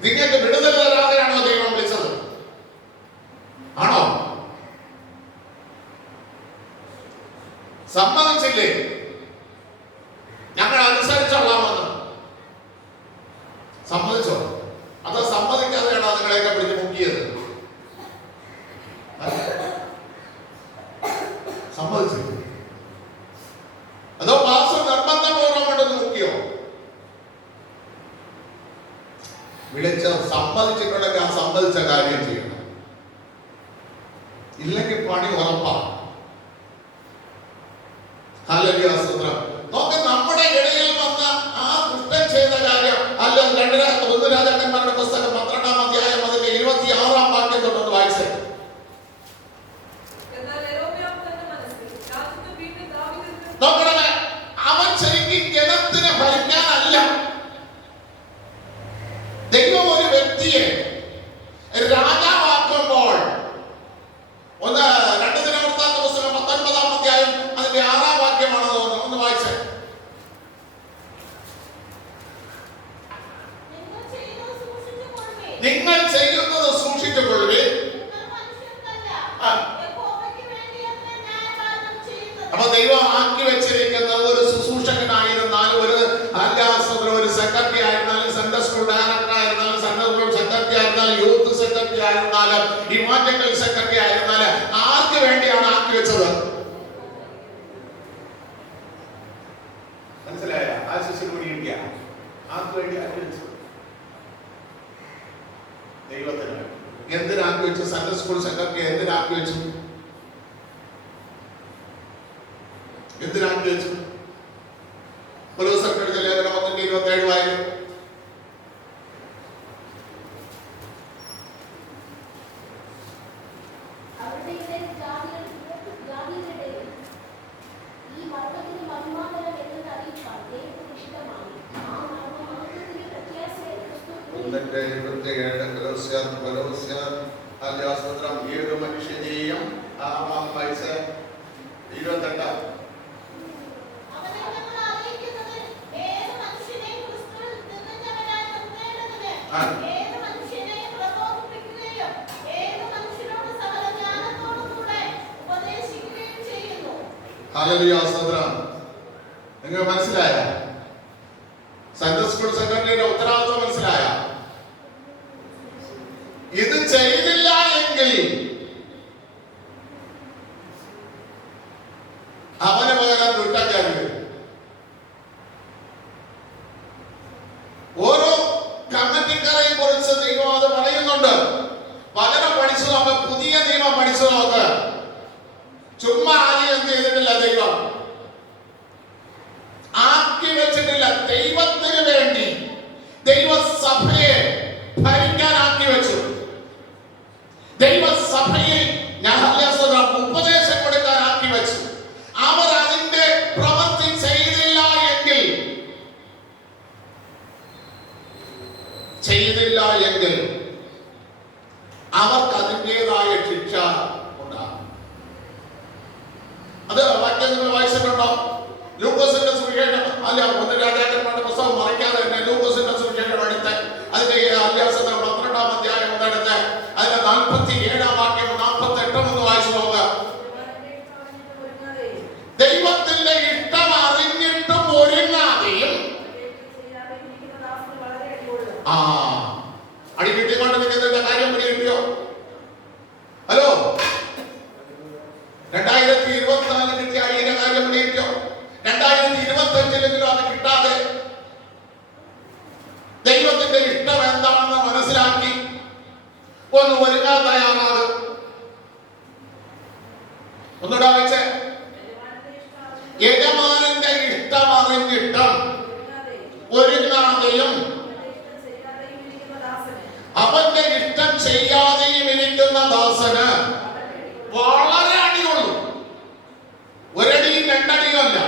നിങ്ങൾക്ക് വിടുതൽ തരാതെയാണോ ദൈവം വിളിച്ചത്? ആണോ? സമ്മതിച്ചില്ലേ? ഞങ്ങൾ അനുസരിച്ചോളാമെന്ന് സമ്മതിച്ചോ? അത് സമ്മതിക്കാതെയാണോ നിങ്ങളെയൊക്കെ പിടിച്ച് മുക്കിയത്? സമ്മതിച്ചു? അതോ പാസ് നിർബന്ധപൂർവ്വം കൊണ്ടൊന്ന് മുക്കിയോ? വിളിച്ച സമ്മതിച്ചിട്ടുണ്ടെങ്കിൽ ആ സമ്മതിച്ച കാര്യം ചെയ്യണം. ഇല്ലെങ്കിൽ പണി ഉറപ്പാണ്. നോക്ക്, നമ്മുടെ ഇടയിൽ വന്ന ആ ദുഷ്ടൻ ചെയ്ത കാര്യം അല്ല. 1 രാജാക്കന്മാരുടെ പുസ്തകം 12-ാം അധ്യായം അതിന്റെ 26-ാം വാക്യം തൊട്ടൊന്ന് വായിച്ചേ. നോക്കണമേ, അവൻ ശരിക്കും ജനത്തിനെ ഭരിക്കാനല്ല. ദൈവം ഒരു വ്യക്തിയെ രാജാവാക്കുമ്പോൾ, 2 ദിനവൃത്താന്ത പുസ്തകം 19-ാം അധ്യായം അതിന്റെ 6-ാം വാക്യമാണ് തോന്നുന്നത്, ഒന്ന് വായിച്ചേ. നിങ്ങൾ ചെയ്യുന്നത് സൂക്ഷിച്ചുകൊള്ളുവേ. അപ്പൊ ദൈവം ആക്കി വെച്ചിരിക്കുന്ന ഒരു ശുശ്രൂഷകനായിരുന്നാലും, ഒരു സെക്രട്ടറി ആയിരുന്നാലും, സെൻട്രൽ സ്കൂൾ ഡയറക്ടർ ആയിരുന്നാലും, സെൻട്രൽ സ്കൂൾ സെക്രട്ടറി ആയിരുന്നാലും, യൂത്ത് സെക്രട്ടറി ആയിരുന്നാലും, ഇവാഞ്ചലിക്കൽ സെക്രട്ടറി ആയിരുന്നാലും, ആർക്ക് വേണ്ടിയാണ് ആക്കി വെച്ചത്? മനസ്സിലായ? ആ ശിശുവിന് വേണ്ടി ആർക്ക് വേണ്ടി ആക്കി വെച്ചത്? ദൈവത്തിന്. എന്തിനാക്കി വെച്ചു? സെൻട്രൽ സ്കൂൾ സെക്രട്ടറി എന്തിനാക്കി വെച്ചു? എന്തിനാക്കി വെച്ചു? ലേഖനം 1:27 വായിക്കും. ഏത് മനുഷ്യനെയും 28 നിങ്ങൾ മനസ്സിലായ? സൺഡേ സ്കൂൾ സെക്രട്ടറിയുടെ ഉത്തരവാദിത്വം മനസ്സിലായ? ഇത് ചെയ്തില്ല എങ്കിൽ അവന് പകരം ദുഷ്ടക്കാരി വരും. ഓരോ കമ്മിറ്റിക്കാരെയും കുറിച്ച് ദൈവം അത് പറയുന്നുണ്ട്. പകരം പഠിച്ചു നോക്ക്, പുതിയ നിയമം പഠിച്ചു നോക്ക്. ചുമ്മാ ആദ്യം എന്ത് ചെയ്തിട്ടില്ല, ദൈവം ആക്കി വെച്ചിട്ടില്ല. ദൈവത്തിന് വേണ്ടി ദൈവസഭയെ ഭരിക്കാനാക്കി വെച്ചു. ദൈവസഭയിൽ ഉപദേശം കൊടുക്കാനാക്കി വെച്ചു. അവർ അതിന്റെ പ്രവൃത്തി ചെയ്തില്ല എങ്കിൽ അവർക്ക് അതിൻ്റെതായ ശിക്ഷ ഉണ്ടാകും. അത് വാക്യം നിങ്ങൾ വായിച്ചിട്ടുണ്ടോ? ലൂക്കോസിന്റെ സുവിശേഷം അല്ല, 1 രാജാക്കന്മാരുടെ പുസ്തകം മറിക്കാതെ തന്നെ ലൂക്കോസിന്റെ സുവിശേഷം എടുത്ത് അതിന്റെ അഭ്യാസത്തിൽ 12-ാം അധ്യായം എടുത്ത് അതിന്റെ 47-ാം വാക്യം 48 ഒന്ന് വായിച്ചു നോക്കുക. ദൈവത്തിന്റെ ഇഷ്ടം അറിഞ്ഞിട്ടും ഒരുങ്ങാതെയും അടി കിട്ടിക്കൊണ്ട് നിൽക്കുന്നതിന്റെ കാര്യം പിടി കിട്ടിയോ? ഹലോ, 2024 കിട്ടിയ അടിയുടെ കാര്യം പിടി കിട്ടിയോ? 2025 അത് കിട്ടാതെ ദൈവത്തിന്റെ ഇഷ്ടം എന്താണെന്ന് മനസ്സിലാക്കി ഒന്ന് ഒരുങ്ങാൻ തയ്യാറാകും. ഒന്നുകൂടെ വായിച്ചേ. യജമാനന്റെ ഇഷ്ടം അറിഞ്ഞിട്ടും ഒരുങ്ങാതെയും അവന്റെ ഇഷ്ടം ചെയ്യാതെയും ഇരിക്കുന്ന ദാസന് വളരെ അടികൊള്ളും. ഒരടിയും 2 അടിയും അല്ല,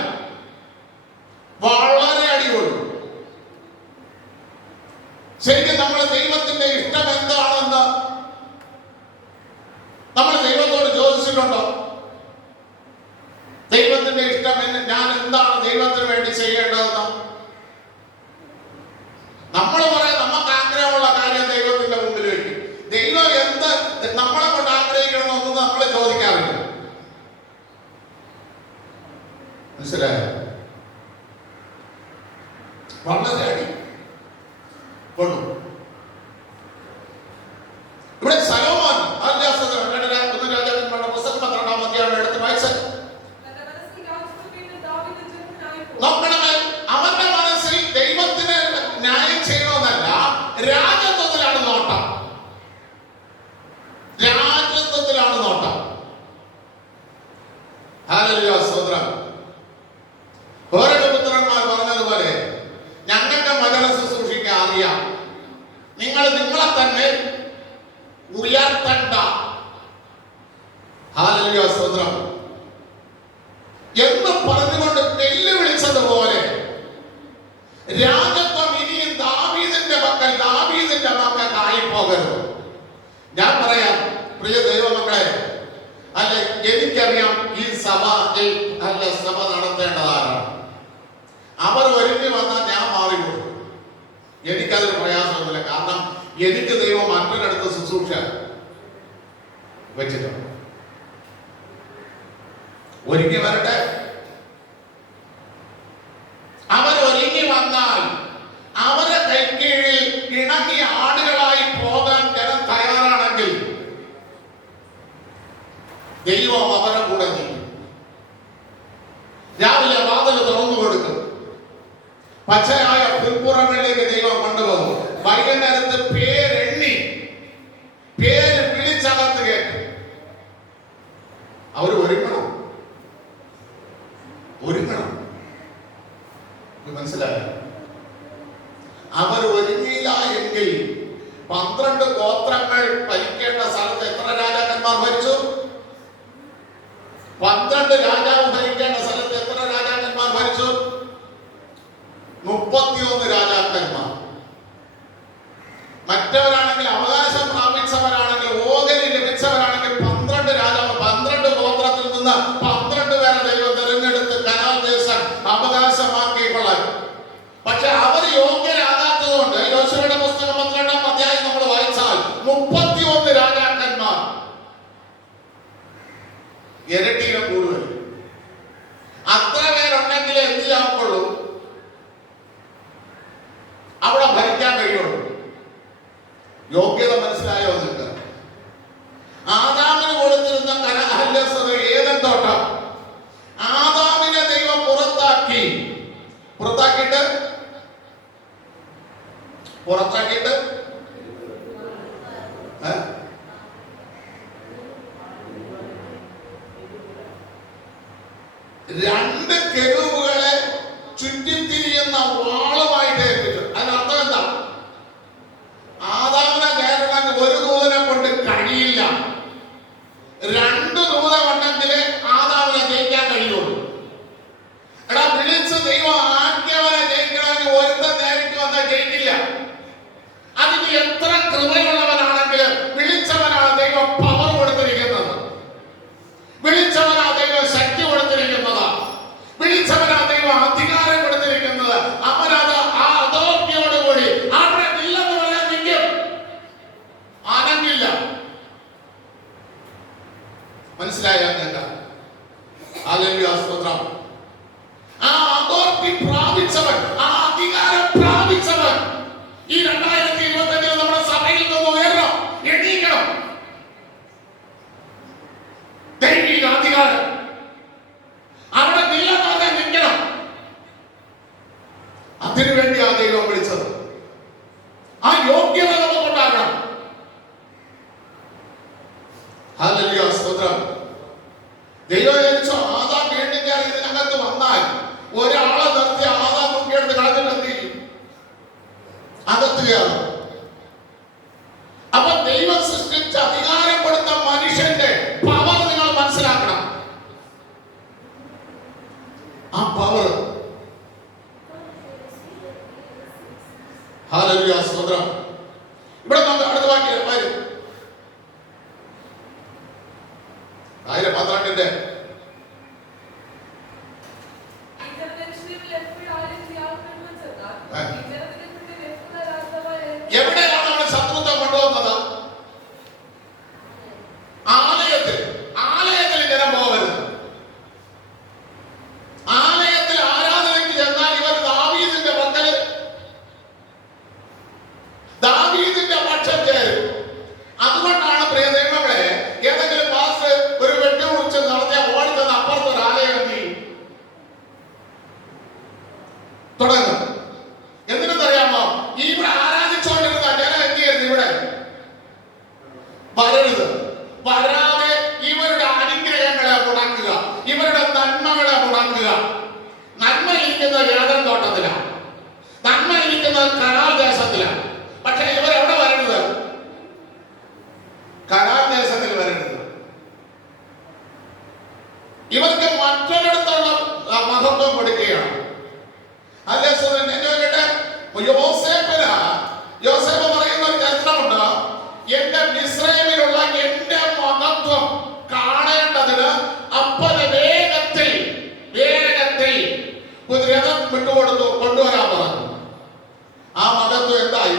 വളരെ അടികൊള്ളും. ശരിക്കും നമ്മൾ ദൈവത്തിന്റെ ഇഷ്ടം എന്താണെന്ന് നമ്മൾ ദൈവത്തോട് ചോദിച്ചിട്ടുണ്ടോ? ദൈവത്തിന്റെ ഇഷ്ടം ഞാൻ എന്താണ് ദൈവത്തിന് വേണ്ടി ചെയ്യേണ്ടതെന്ന് നമ്മൾ പറയാം. നമുക്ക് ആഗ്രഹമുള്ള കാര്യം ദൈവത്തിന്റെ മുമ്പിൽ വയ്ക്കും. ദൈവം എന്ത് നമ്മളെ കൊണ്ട് ആഗ്രഹിക്കണമെന്നൊന്നും നമ്മൾ ചോദിക്കാറില്ല. മനസ്സിലായോ? വളരെ അടി കൊണ്ടു. ഇവിടെ സലോമോൻ രാജാക്കന്മാരുടെ പുസ്തകം 12-ാം അധ്യായം എടുത്ത് വായിച്ചത് നോക്കണമേ. അവന്റെ മനസ്സിൽ ദൈവത്തിന് ന്യായം ചെയ്യണമെന്നല്ല, രാജത്വത്തിലാണ് നോട്ടം. രാജത്വത്തിലാണ് നോട്ടം. ഹല്ലേലൂയ, സ്തോത്രം. ഓരോ പുത്രന്മാർ പറഞ്ഞതുപോലെ ഞങ്ങൾക്ക് മകന ശുശ്രൂഷിക്കാൻ അറിയാം, നിങ്ങൾ നിങ്ങളെ തന്നെ ഉയർത്തണ്ട. ഹല്ലേലൂയ, സ്തോത്രം എന്ന് പറഞ്ഞുകൊണ്ട് വെല്ലുവിളിച്ചതുപോലെ രാജത്വം ഇനിയും ദാവീദിന്റെ മക്കൾക്കായി പോകരുത്. ഞാൻ പറയാം, പ്രിയ ദൈവമക്കളെ, അല്ലെ എനിക്കറിയാം ഈ സഭ നടത്തേണ്ടതാണ്. അവർ ഒരുങ്ങി വന്നാൽ ഞാൻ മാറിപ്പോകും. എനിക്കതൊരു പ്രയാസമൊന്നുമില്ല. കാരണം എനിക്ക് ദൈവം മറ്റൊരിടത്ത് ശുശ്രൂഷ വെച്ചിട്ടുണ്ട്. ഒരുങ്ങി വരട്ടെ. അവർ ഒരുങ്ങി വന്നാൽ അവരെ കൈക്കീഴിൽ ഇണങ്ങിയ ആടുകളായി പോകാൻ ജനം തയ്യാറാണെങ്കിൽ ദൈവം അവരെ കൂടെ നീക്കും. രാവിലെ വാതിൽ തുറന്നു കൊടുക്കും. പച്ചയായ പുൽപ്പുറങ്ങളിലേക്ക് ദൈവം കൊണ്ടുപോകും. വൈകുന്നേരത്ത് പേരെണ്ണി പേര് വിളിച്ചകത്ത് കേൾക്കും. അവർ ഒരുങ്ങണം. മനസ്സിലായോ? അവർ ഒരുങ്ങിയില്ല എങ്കിൽ 12 ഗോത്രങ്ങൾ ഭരിക്കേണ്ട സ്ഥലത്ത് എത്ര രാജാക്കന്മാർ ഭരിച്ചു? 12 രാജാവ് ഭരിക്കേണ്ട സ്ഥലത്ത് എത്ര രാജാക്കന്മാർ ഭരിച്ചു? 31 രാജാക്കന്മാർ. പുസ്തകം 12-ാം അധ്യായം നമ്മൾ വായിച്ചാൽ 31 രാജാക്കന്മാർ, ഇരട്ടിയിലും കൂടുതൽ. അത്ര പേരുണ്ടെങ്കിൽ എന്ത് ചെയ്യാവുള്ളൂ? അവിടെ ഭരിക്കാൻ കഴിയുള്ളൂ. യോഗ്യത മനസ്സിലായോ നിങ്ങൾക്ക്? ആദാമിന് കൊടുത്തിരുന്ന കനകഹല്യസത ഏദൻ തോട്ടം, ആദാമിനെ ദൈവം പുറത്താക്കിയിട്ട് രണ്ട് കെരൂബുകളെ ചുറ്റിത്തിരിയുന്ന വാളുമായിട്ട് ഏൽപ്പിച്ചു. അതിനർത്ഥം എന്താ? ആദാമിനെ നേരിടാൻ ഒരു ദൂതനെ കൊണ്ട് കഴിയില്ല. 2 ദൂതൻ ഉണ്ടെങ്കിലേ ആദാമിനെ ജയിക്കാൻ കഴിയുള്ളൂ. എടാ, വിളിച്ച് ദൈവം ആക്കിയവനെ ജയിക്കണമെങ്കിൽ ഒരുത്തൻ നേരിട്ട് വന്നാൽ ജയിക്കില്ല. അതിന് എത്ര കൃപയുള്ളവനാണെങ്കിലും വിളിച്ചവനാണ് ദൈവം പവർ കൊടുത്തിരിക്കുന്നത്, വിളിച്ചവനാ ദൈവം ശക്തി കൊടുത്തിരിക്കുന്നത്, വിളിച്ചവനാ ദൈവം അധികാരം കൊടുത്തിരിക്കുന്നത്. അവനത് ആ അതോറിറ്റിയോടുകൂടി അവിടെ ഇല്ലെന്ന് പറയാൻ നിൽക്കും, അനങ്ങില്ല. മനസ്സിലായ? സ്തോത്രം. ആ അതോറിറ്റി പ്രാപിച്ചവൻ, ആ അധികാരം പ്രാപിച്ചവൻ ഈ 2025 നമ്മുടെ സഭയിൽ നിന്ന് ഉയരണം, എണീക്കണം. ദൈവിക അധികാരം അവിടെ നിലനിർത്താതെ നിൽക്കണം. അതിനുവേണ്ടി ആ ദൈവം വിളിച്ചത്. ആ യോഗ്യത നമുക്കുണ്ടാകണം. ഹല്ലേലൂയ, സ്തോത്രം. ദൈവം വിളിച്ചോ? ആദാം വീണ്ടും കയറി ഇതിനകത്ത് വന്നാൽ ഒരാളെ നിർത്തി ആദാം നോക്കിയെടുത്ത് കളഞ്ഞിട്ട് എന്ത് ചെയ്യും? അകത്ത് കയറും. അപ്പൊ ദൈവം സൃഷ്ടിച്ച അധികാരം കൊടുത്ത മനുഷ്യന്റെ പവർ നിങ്ങൾ മനസ്സിലാക്കണം. ആ പവർ, ഹല്ലേലൂയ, സ്തോത്രം. ഇവിടെ നമുക്ക് അടുത്ത വാക്യം വരും. 1012 എവിടെയാണ് നമ്മുടെ ശത്രുത്വം കൊണ്ടുവന്നത്? ആലയത്തിൽ ജനം പോകരുത്. ആലയത്തിൽ ആരാധനയ്ക്ക് ചെന്നാൽ ഇവർ ദാവീദിന്റെ പക്കല്, ദാവീദിന്റെ പക്ഷം ചേരും. അതുകൊണ്ടാണ് പ്രിയ ദൈവങ്ങളെ, ഏതെങ്കിലും പാസ്റ്റർ ഒരു വെട്ടുകുറിച്ച് നടത്തിയ ഓടി തന്ന അപ്പുറത്തൊരു ആലയം തുടങ്ങും. എന്തിനെന്നറിയാമോ? ഇവിടെ ആരാധിച്ചുകൊണ്ടിരുന്ന ജനം എന്ത് ചെയ്യുന്നു? ഇവിടെ വരരുത്. വരാതെ ഇവരുടെ അനുഗ്രഹങ്ങളെ മുടക്കുക, ഇവരുടെ നന്മകളെ മുടക്കുക. നന്മ ഇരിക്കുന്നത് ഏദൻ തോട്ടത്തിലാണ്, നന്മ ഇരിക്കുന്നത് കനാൻ ദേശത്തിലാണ്. പക്ഷെ ഇവരെവിടെ വരരുത്? കനാൻ ദേശത്തിൽ വരരുത്. ഇവർക്ക് മറ്റൊരിടത്തുള്ള മഹത്വം കൊടുക്കുകയാണ്. അല്ലേ? യോസേഫ് പറയുന്ന ഒരു ചരിത്രമുണ്ട്. എന്റെ മിസ്രൈമിലുള്ള എന്റെ മഹത്വം കാണേണ്ടതിന് അപ്പനെ വേഗത്തിൽ രഥം വിട്ടുകൊടുത്തു കൊണ്ടുവരാൻ പറഞ്ഞു. ആ മഹത്വം എന്തായി?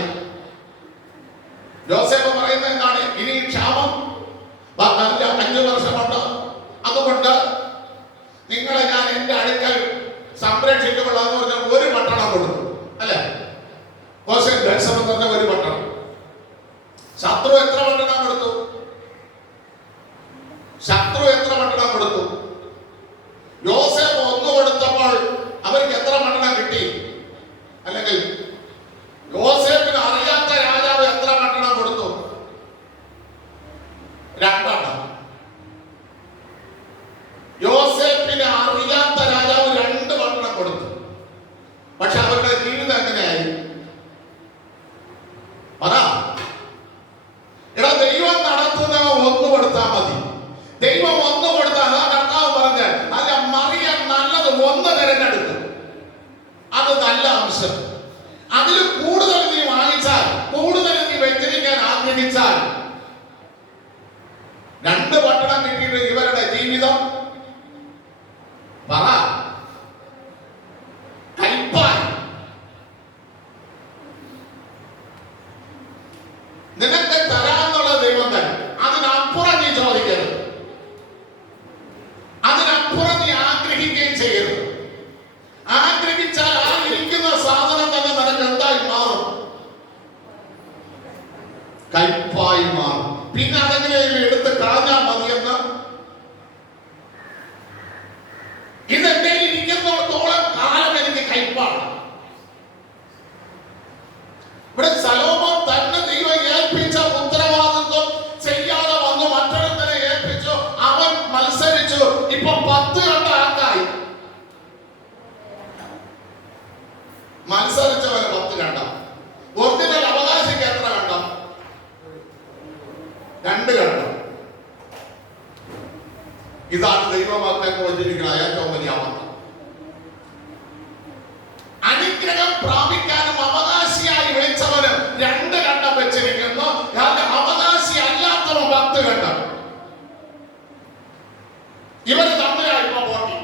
യോസേഫ് പറയുന്നത് എന്താണ്? ഇനി ക്ഷാമം 5 വർഷമുണ്ട്, അതുകൊണ്ട് നിങ്ങളെ ഞാൻ എന്റെ അടുക്കൽ സംരക്ഷിക്കപ്പെടാന്ന് പറഞ്ഞ ഒരു പട്ടണം കൊടുത്തു. അല്ലെ? പറഞ്ഞ ഒരു പട്ടണം. ശത്രു എത്ര പട്ടണം കൊടുത്തു? യോസേഫ് 1 കൊടുത്തപ്പോൾ അവർക്ക് എത്ര പട്ടണം കിട്ടി? അല്ലെങ്കിൽ യോസേഫിന് അറിയാത്ത രാജാവ് എത്ര പട്ടണം കൊടുത്തു? 2 എണ്ണം. യോസേഫിനെ അറിയാത്ത രാജാവ് 2 പട്ടണം കൊടുത്തു. പക്ഷെ അവരുടെ ജീവിതം എങ്ങനെയായി? എടാ, ദൈവം നടത്തുന്നവ 1 കൊടുത്താൽ മതി. ദൈവം 1 കൊടുത്താൽ, ആ കർത്താവ് പറഞ്ഞ അല്ല, മറിയം നല്ലത് 1 തിരഞ്ഞെടുത്തു. അത് നല്ല അംശം. അതിൽ കൂടുതൽ നീ വാങ്ങിച്ചാൽ, കൂടുതൽ നീ വെച്ചിരിക്കാൻ ആഗ്രഹിച്ചാൽ, 2 പട്ടണം കിട്ടിയിട്ട് ഇവരുടെ ജീവിതം കൈപ്പായി. കയ്പായി മാറും. പിന്നെ അതെങ്ങനെയും എടുത്ത് കളഞ്ഞാൽ മതിയെന്ന്. ഇതെന്റെ ഇരിക്കുന്നിടത്തോളം കാലം എനിക്ക് കയ്പാണ്. ഇവിടെ സലോമോൻ തന്നെ ദൈവം ഏൽപ്പിച്ച ഉത്തരവാദിത്വം ചെയ്യാതെ വന്നു, മറ്റൊരുത്തനെ ഏൽപ്പിച്ചു. അവൻ മത്സരിച്ചു. ഇപ്പൊ 10 കണ്ട ആൾക്കായി. മത്സരിച്ചവന് 10 കണ്ട. ഒറിജിനൽ അവകാശിക്ക് എത്ര കണ്ട? 2 കണ്ട. ഇതാണ് ദൈവമക്കളെ വച്ചിരിക്കുന്ന ഏറ്റവും വലിയ അബദ്ധം. അനുഗ്രഹം പ്രാപിക്കാനും അവകാശിയായി വിളിച്ചവന് 2 കണ്ടം വെച്ചിരിക്കുന്നു. അവകാശി അല്ലാത്തവൻ 10 കണ്ടം. ഇവര് തമ്മിലായി ഇപ്പൊ പോട്ടി.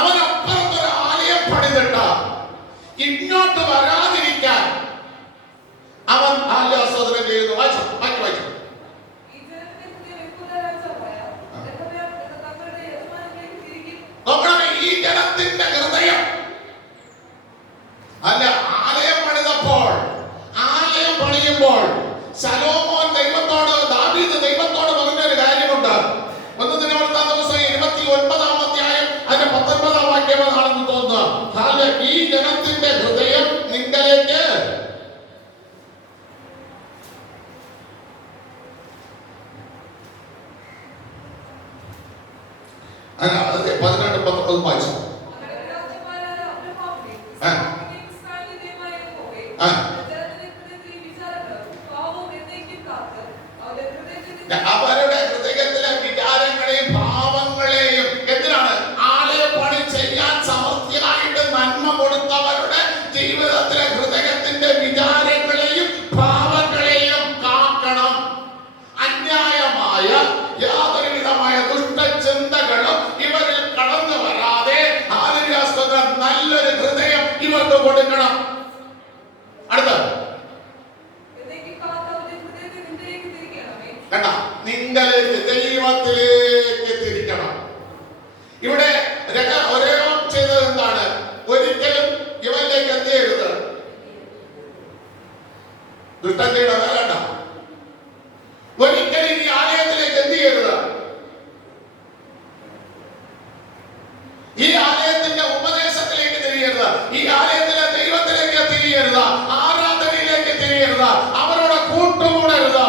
അവനപ്പുറത്തൊരു ആലയം പണിതിട്ട് ഇങ്ങോട്ട് വരാതിരിക്കാൻ അവൻ ആലോചന ചെയ്യുന്നു. വായിച്ചു വായിച്ചു. ഈ ജനത്തിന്റെ ഹൃദയം അല്ല, ആലയം പണിയുമ്പോൾ ശലോമോൻ ദൈവത്തോട്, ദാവീദ് ദൈവത്തോട് പറഞ്ഞൊരു കാര്യമുണ്ട്. 1 ദിനവൃത്താന്തപുസ്തകം 29-ാം അധ്യായം അതിന്റെ 19-ാം വാക്യമാണെന്ന് തോന്നുന്നു. ഈ ജനത്തിന്റെ ഹൃദയം നിങ്ങളിലേക്ക് അല്ല, 18-19 വായിച്ചു. അവരുടെ ഹൃദയത്തിലെ വിചാരങ്ങളെയും ഭാവങ്ങളെയും എന്തിനാണ്? ആലയപ്പണി ചെയ്യാൻ സമർത്ഥ്യമായിട്ട് നന്മ കൊടുത്തവരുടെ ജീവിതത്തിലെ ഹൃദയത്തിന്റെ വിചാരങ്ങളെയും ഭാവങ്ങളെയും കാക്കണം. അന്യായമായ യാതൊരു വിധമായ ദുഷ്ടചിന്തകളും ഇവരിൽ കടന്നു വരാതെ നല്ലൊരു ഹൃദയം ഇവർക്ക് കൊടുക്കണം. അടുത്ത കേട്ടാ, നിങ്ങളിലേക്ക് ദൈവത്തിലേക്ക് തിരിക്കണം. ഇവിടെ ഒരേ ചെയ്തത് എന്താണ്? ഒരിക്കലും ഇവനിലേക്ക് എന്ത് ചെയ്യരുത്? ദുഷ്ടതയുടെ വേണ്ട. ഒരിക്കലും ഈ ആലയത്തിലേക്ക് എന്ത് ചെയ്യരുത്? ഈ ആലയത്തിന്റെ ഉപദേശത്തിലേക്ക് തിരിയരുത്. ഈ ആലയത്തിലെ ദൈവത്തിലേക്ക് തിരിയരുത്. ആരാധനയിലേക്ക് തിരിയരുത്. അവരോട് കൂട്ടുകൂടരുത്.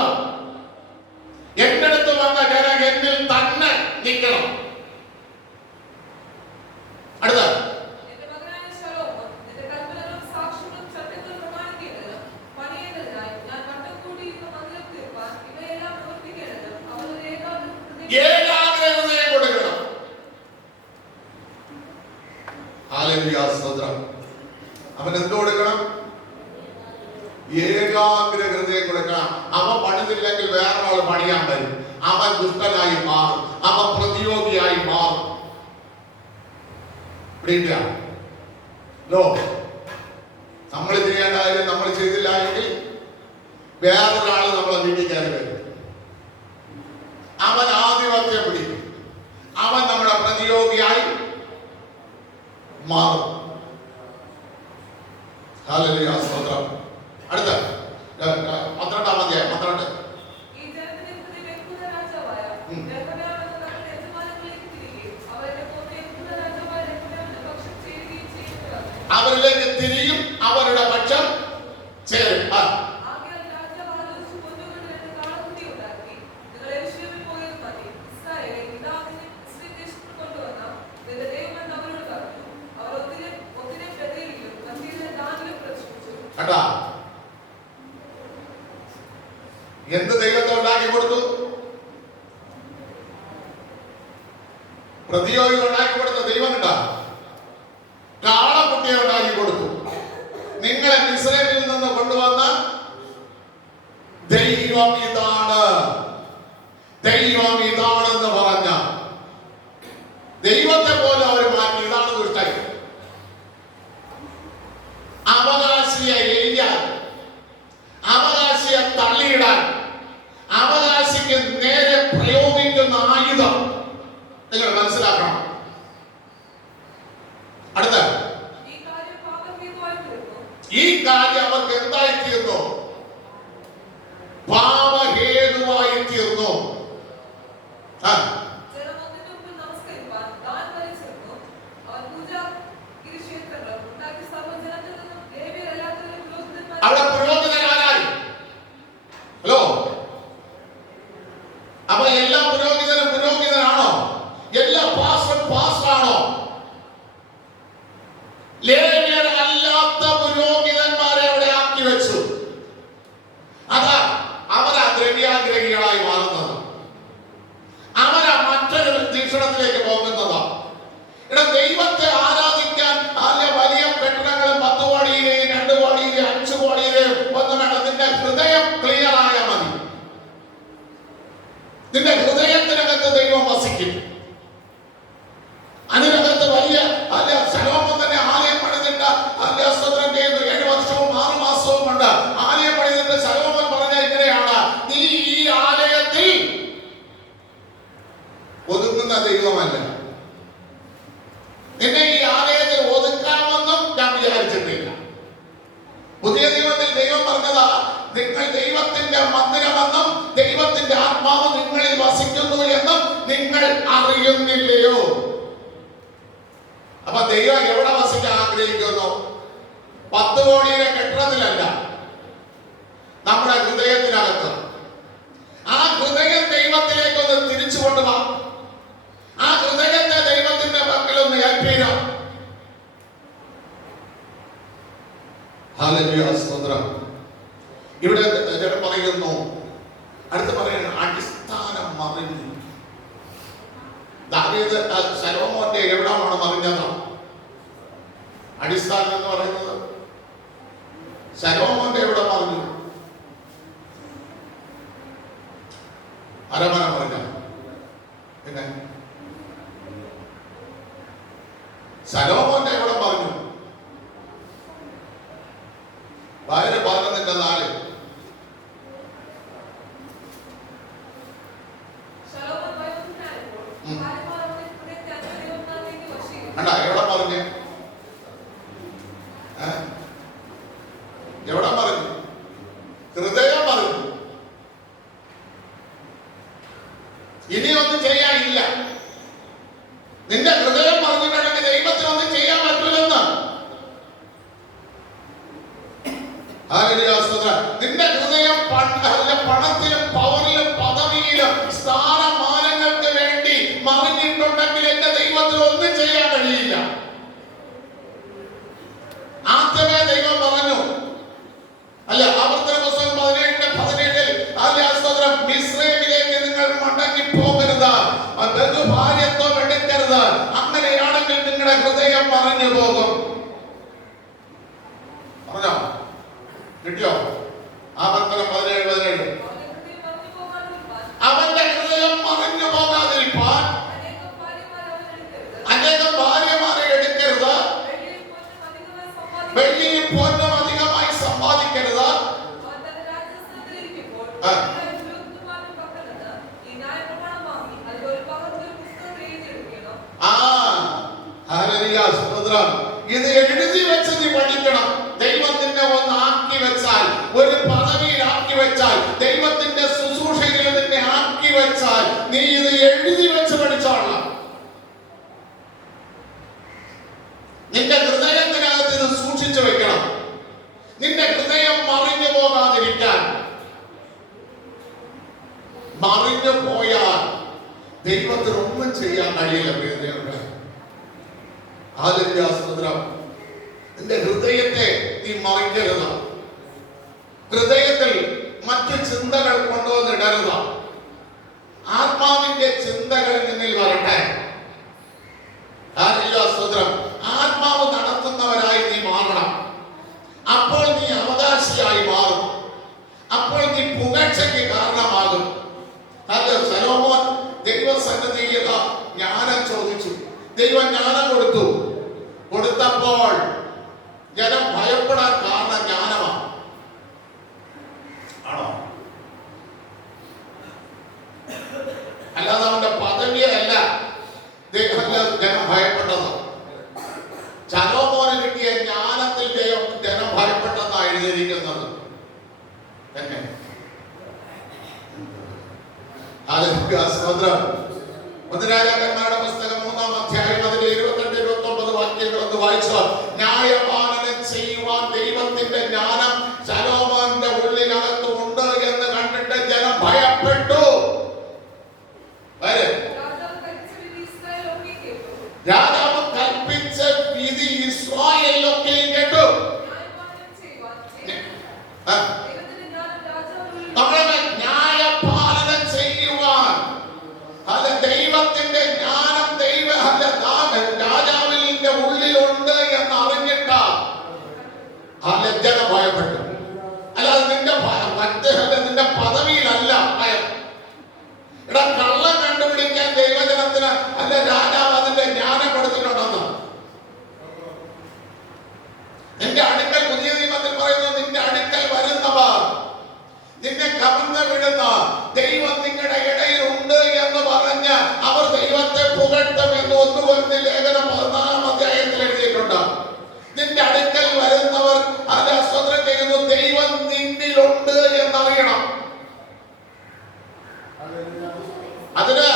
എന്റെ അടുത്ത് വന്ന ജനം എന്നിൽ തന്നെ നിൽക്കണം. അടുത്ത ഏകാഗ്രതയെ കൊടുക്കണം. അവൻ എന്ത് കൊടുക്കണം? ഏകാഗ്രതയെ കൊടുക്കണം. അവൻ പണിതില്ലെങ്കിൽ വേറൊരാൾ പണിയാൻ വരും. അവൻ ദുഷ്ടനായി മാറും. അവൻ പ്രതിയോഗിയായി മാറും. നമ്മൾ ചെയ്യേണ്ട കാര്യം നമ്മൾ ചെയ്തില്ല എങ്കിൽ വേറൊരാൾ നമ്മളെ വീട്ടിൽ കയറി വരും. അവൻ ആധിപത്യം പിടിക്കും. അവൻ നമ്മുടെ പ്രതിയോഗിയായി മാറും. ഹല്ലേലൂയ, സ്തോത്രം. അടുത്ത 12-ാം അധ്യായം 12. അവരിലേക്ക് തിരിയും, അവരുടെ പക്ഷം ചേരും. എന്ത് ദൈവത്തെ ഉണ്ടാക്കി കൊടുത്തു? പ്രതിയോഗികൾ ഉണ്ടാക്കി കൊടുത്ത ദൈവം ഉണ്ടാ കാളക്കുട്ടിയെ ഉണ്ടാക്കി കൊടുത്തു. നിങ്ങളെ ഇസ്രായേലിൽ നിന്ന് കൊണ്ടുവന്ന ദൈവം ഇതാണ്, ദൈവം ഇതാണെന്ന് പറഞ്ഞ ദൈവത്തെ പോലെ അവർ മാറ്റി. ഇതാണ് ദുഷ്ടായി. അവകാശിയെ എഴുതാൻ, അവകാശിയെ തള്ളിയിടാൻ, അവകാശിക്ക് നേരെ പ്രയോഗിക്കുന്ന ആയുധം നിങ്ങൾ മനസ്സിലാക്കണം. അടുത്ത ഈ കാര്യം അവർക്ക് എന്തായി തീർന്നു? പാപഹേതുവായി തീർന്നു. അവിടെ പുരോഹിതനാരായി? ഹലോ, അപ്പൊ എല്ലാ പുരോഹിതനും പുരോഹിതനാണോ? എല്ലാ പാസ്റ്ററും പാസ്റ്ററാണോ? ലേവ്യർ അല്ലാത്ത പുരോഹിതന്മാരെ അവിടെ ആക്കി വെച്ചു. അതാ അവരാ ദ്രവ്യാഗ്രഹികളായി മാറുന്നത്. അവരാ മറ്റൊരു വീക്ഷണത്തിലേക്ക് പോകുന്നത്. ഇവിടെ ദൈവത്തെ ആരാധിക്കാൻ വലിയ കെട്ടിടങ്ങളും 10 കോടിയിലെയും 2 കോടിയിലെയും 5 കോടിയിലെയും ഒന്നും വേണ്ട. നിന്റെ ഹൃദയം ക്ലിയർ ആയാൽ മതി. നിന്റെ ഹൃദയത്തിനകത്ത് ദൈവം വസിക്കും. അതിനകത്ത് വലിയ ശലോമോൻ തന്നെ ആലയം പണിതിട്ട് സ്തോത്രം ചെയ്യുന്നു. 7 വർഷവും 6 മാസവും കൊണ്ട് ആലയം പണിതിട്ട് ശലോമോൻ പറഞ്ഞ ഇങ്ങനെയാണ്: നീ ഈ ആലയത്തിൽ ഒതുങ്ങുന്ന ദൈവമല്ല. നിന്നെ ഈ ആലയത്തിൽ ഒതുക്കാമെന്നും ഞാൻ വിചാരിച്ചിട്ടില്ല. പുതിയ നിയമത്തിൽ ദൈവം പറഞ്ഞതാ, നിങ്ങൾ ദൈവത്തിന്റെ മന്ദിരമെന്നും ദൈവത്തിന്റെ ആത്മാവ് നിങ്ങളിൽ വസിക്കുന്നു എന്നും നിങ്ങൾ അറിയുന്നില്ലയോ? അപ്പൊ ദൈവം എവിടെ വസിക്കാൻ ആഗ്രഹിക്കുന്നു? 10 കോടിയിലെ കെട്ടിടത്തിലല്ല, നമ്മുടെ ഹൃദയത്തിനകത്ത്. ആ ഹൃദയം ദൈവത്തിലേക്കൊന്ന് തിരിച്ചു കൊണ്ടുവാ. ആ ഹൃദയത്തെ ദൈവത്തിന്റെ പക്കലൊന്ന് ഏൽപ്പിക്കാം. ഹല്ലേലൂയ, സ്തോത്രം. ഇവിടെ പറയുന്നു, അടുത്ത് പറയുന്നു, അടിസ്ഥാനം മറിഞ്ഞു. ദാവീദ് ശലോമോന്റെ എവിടമാണ് മറിഞ്ഞത്? അടിസ്ഥാനം എന്ന് പറയുന്നത് ശലോമോന്റെ എവിടെ മറിഞ്ഞു? അരമന മറിഞ്ഞ. പിന്നെ ശലോമോന്റെ എവിടെ പറഞ്ഞു? ഭാര്യ പറഞ്ഞതിന്റെ 4. എവിടെ പറഞ്ഞു? എവിടെ പറഞ്ഞു? ഹൃദയം പറഞ്ഞു. ഇനിയൊന്നും ചെയ്യാനില്ല. നിന്റെ ഹൃദയം പറഞ്ഞിട്ടുണ്ടെങ്കിൽ ദൈവത്തിനൊന്നും ചെയ്യാൻ പറ്റൂലെന്ന്. നിന്റെ ഹൃദയം പണത്തിലും പവറിലും പദവിയിലും സ്ഥാനമാനങ്ങൾക്ക് വേണ്ടി മറിഞ്ഞിട്ടുണ്ടെങ്കിൽ എന്റെ ദൈവത്തിന് ഒന്നും ചെയ്യാൻ കഴിയില്ല. ആദ്യമേ ദൈവം പറഞ്ഞു, ആവർത്തന പുസ്തകം 17:17 മിസ്രൈമിലേക്ക് നിങ്ങൾ മടങ്ങി പോകരുത്, ബഹുഭാര്യത്വം എടുക്കരുത്. അങ്ങനെയാണെങ്കിൽ നിങ്ങളുടെ ഹൃദയം മറിഞ്ഞു പോകും. പറഞ്ഞോ? കിട്ടിയോ? ആവർത്തനം 17:17. അവന്റെ ഹൃദയം മറിഞ്ഞു പോകാതിരിക്കാൻ അനേകം ഭാര്യമാരെ എടുക്കരുത്, വെള്ളിയും പൊന്നും അധികമായി സമ്പാദിക്കരുത്. ഇത് എഴുതി വെച്ച് നീ പഠിക്കണം. ദൈവത്തിന്റെ ഒന്ന് ആക്കി വെച്ചാൽ, ഒരു പദവിയിൽ ആക്കി വെച്ചാൽ, ദൈവത്തിന്റെ ശുശ്രൂഷയിൽ നിന്നെ ആക്കി വെച്ചാൽ നീ ഇത് എഴുതി വെച്ച് പഠിച്ചോളാം. നിന്റെ ഹൃദയത്തിനകത്ത് ഇത് സൂക്ഷിച്ചു വെക്കണം. നിന്റെ ഹൃദയം മറിഞ്ഞു പോകാതിരിക്കാൻ. മറിഞ്ഞു പോയാൽ ദൈവത്തിന് ഒന്നും ചെയ്യാൻ കഴിയില്ല. നിന്റെ ഹൃദയത്തെ നീ മറിക്കരുത്. ഹൃദയത്തിൽ മറ്റു ചിന്തകൾ കൊണ്ടുവന്നിടരുത്. ആത്മാവിന്റെ ചിന്തകൾ നിന്നിൽ വരട്ടെ. ആത്മാവ് നടത്തുന്നവരായി നീ മാറണം. അപ്പോൾ നീ അവകാശിയായി മാറും. അപ്പോൾ നീ പുകഴ്ചയ്ക്ക് കാരണമാകും. ശലോമോൻ ദൈവസന്നിധിയിൽ ജ്ഞാനം ചോദിച്ചു. ദൈവം ജ്ഞാനം കൊടുത്തു. കൊടുത്തപ്പോൾ ജനം ഭയപ്പെടാൻ കാരണം ജ്ഞാനമാണ്. ആണോ? അല്ലാതെ അവന്റെ പദവിയല്ല ജനം ഭയപ്പെട്ടത്. ശലോമോന് കിട്ടിയ ജ്ഞാനത്തിൽ ജനം ഭയപ്പെട്ടെന്നാണ് എഴുതിയിരിക്കുന്നത്. ഒന്ന് രാജാക്കന്മാരുടെ പുസ്തകം 3-ാം അധ്യായം അതിന്റെ 28-29 വാക്യങ്ങൾ ഒന്ന് വായിച്ചാൽ, ന്യായപാലനം ചെയ്യുവാൻ ദൈവത്തിന്റെ ജ്ഞാനം ശലോമോന്റെ ഉള്ളിനകത്ത് ഉണ്ട് എന്ന് കണ്ടിട്ട് ജനം ഭയപ്പെട്ടു. രാജാവ് കൽപ്പിച്ച വിധി ഇസ്രായേലിലൊക്കെയും കേട്ടു. ന്യായപാലനം ചെയ്യുവാൻ ദൈവത്തിന്റെ ജ്ഞാനം രാജാവിന്റെ ഉള്ളിലുണ്ട് എന്ന് അറിഞ്ഞിട്ട ജനം ഭയപ്പെട്ടു. അല്ലാതെ നിന്റെ പദവിയിലല്ല ഭയം. ഇവിടെ കള്ളം കണ്ടുപിടിക്കാൻ ദൈവജനത്തിന് അല്ല രാജാവ് അതിന്റെ ജ്ഞാനം കൊടുത്തിട്ടുണ്ടെന്ന്. നിന്റെ അടുക്കൽ പുതിയ നിയമത്തിൽ പറയുന്നു, നിന്റെ അടുക്കൽ വരുന്നവർ, നിന്നെ കവർന്ന് വിടുന്ന ദൈവം നിങ്ങളുടെ ഇടയിൽ ഉണ്ട് എന്ന് പറഞ്ഞ് അവർ ദൈവത്തെ പുകഴ്ത്തും എന്ന് 1 കൊരിന്ത്യർ ലേഖനം 14-ാം അധ്യായത്തിൽ എഴുതിയിട്ടുണ്ട്. നിന്റെ അടുക്കൽ വരുന്നവർ അത് സ്വതന്ത്രം ചെയ്യുന്നു, ദൈവം നിന്നിലുണ്ട് എന്നറിയണം. അതിന്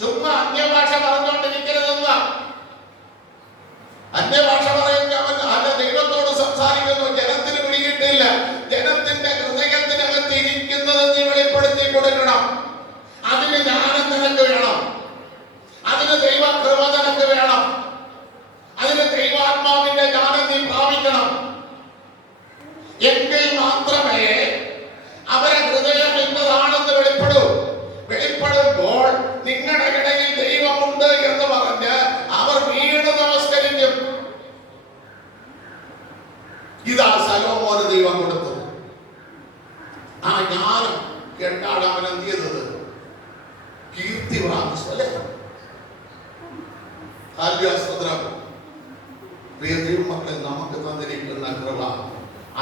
ചുമ്മാ അന്യഭാഷ പറഞ്ഞുകൊണ്ടിരിക്കരുതെന്ന. അന്യഭാഷ പറയുന്നവൻ അല്ല ദൈവത്തോട് സംസാരിക്കുന്നു, ജനത്തിന് പിടികിട്ടില്ല. ജനത്തിന്റെ ഹൃദയത്തിനകത്ത് ഇരിക്കുന്നത് നീ വെളിപ്പെടുത്തി കൊടുക്കണം. അതിന് ജ്ഞാനം നിനക്ക് വേണം, അതിന് ദൈവകൃപ നിനക്ക് വേണം, അതിന് ദൈവാത്മാവിന്റെ ജ്ഞാനം നീ പ്രാപിക്കണം. എങ്കിൽ മാത്രമേ അവരെ ഹൃദയം എന്നതാണെന്ന് വെളിപ്പെടുമ്പോൾ നിങ്ങളുടെ ഇടയിൽ ദൈവമുണ്ട് എന്ന് പറഞ്ഞ് അവർ വീണ് നമസ്കരിക്കും. ഇതാ ശലോമോന് ദൈവം കൊടുത്തത്. ആ ജ്ഞാനം കേട്ടാണ് അവൻ എന്ത് ചെയ്തത്? കീർത്തി പ്രാപിച്ചു. അല്ലേ? പ്രിയ ദൈവമക്കളെ, നമുക്ക് തന്നിരിക്കുന്ന കൃപ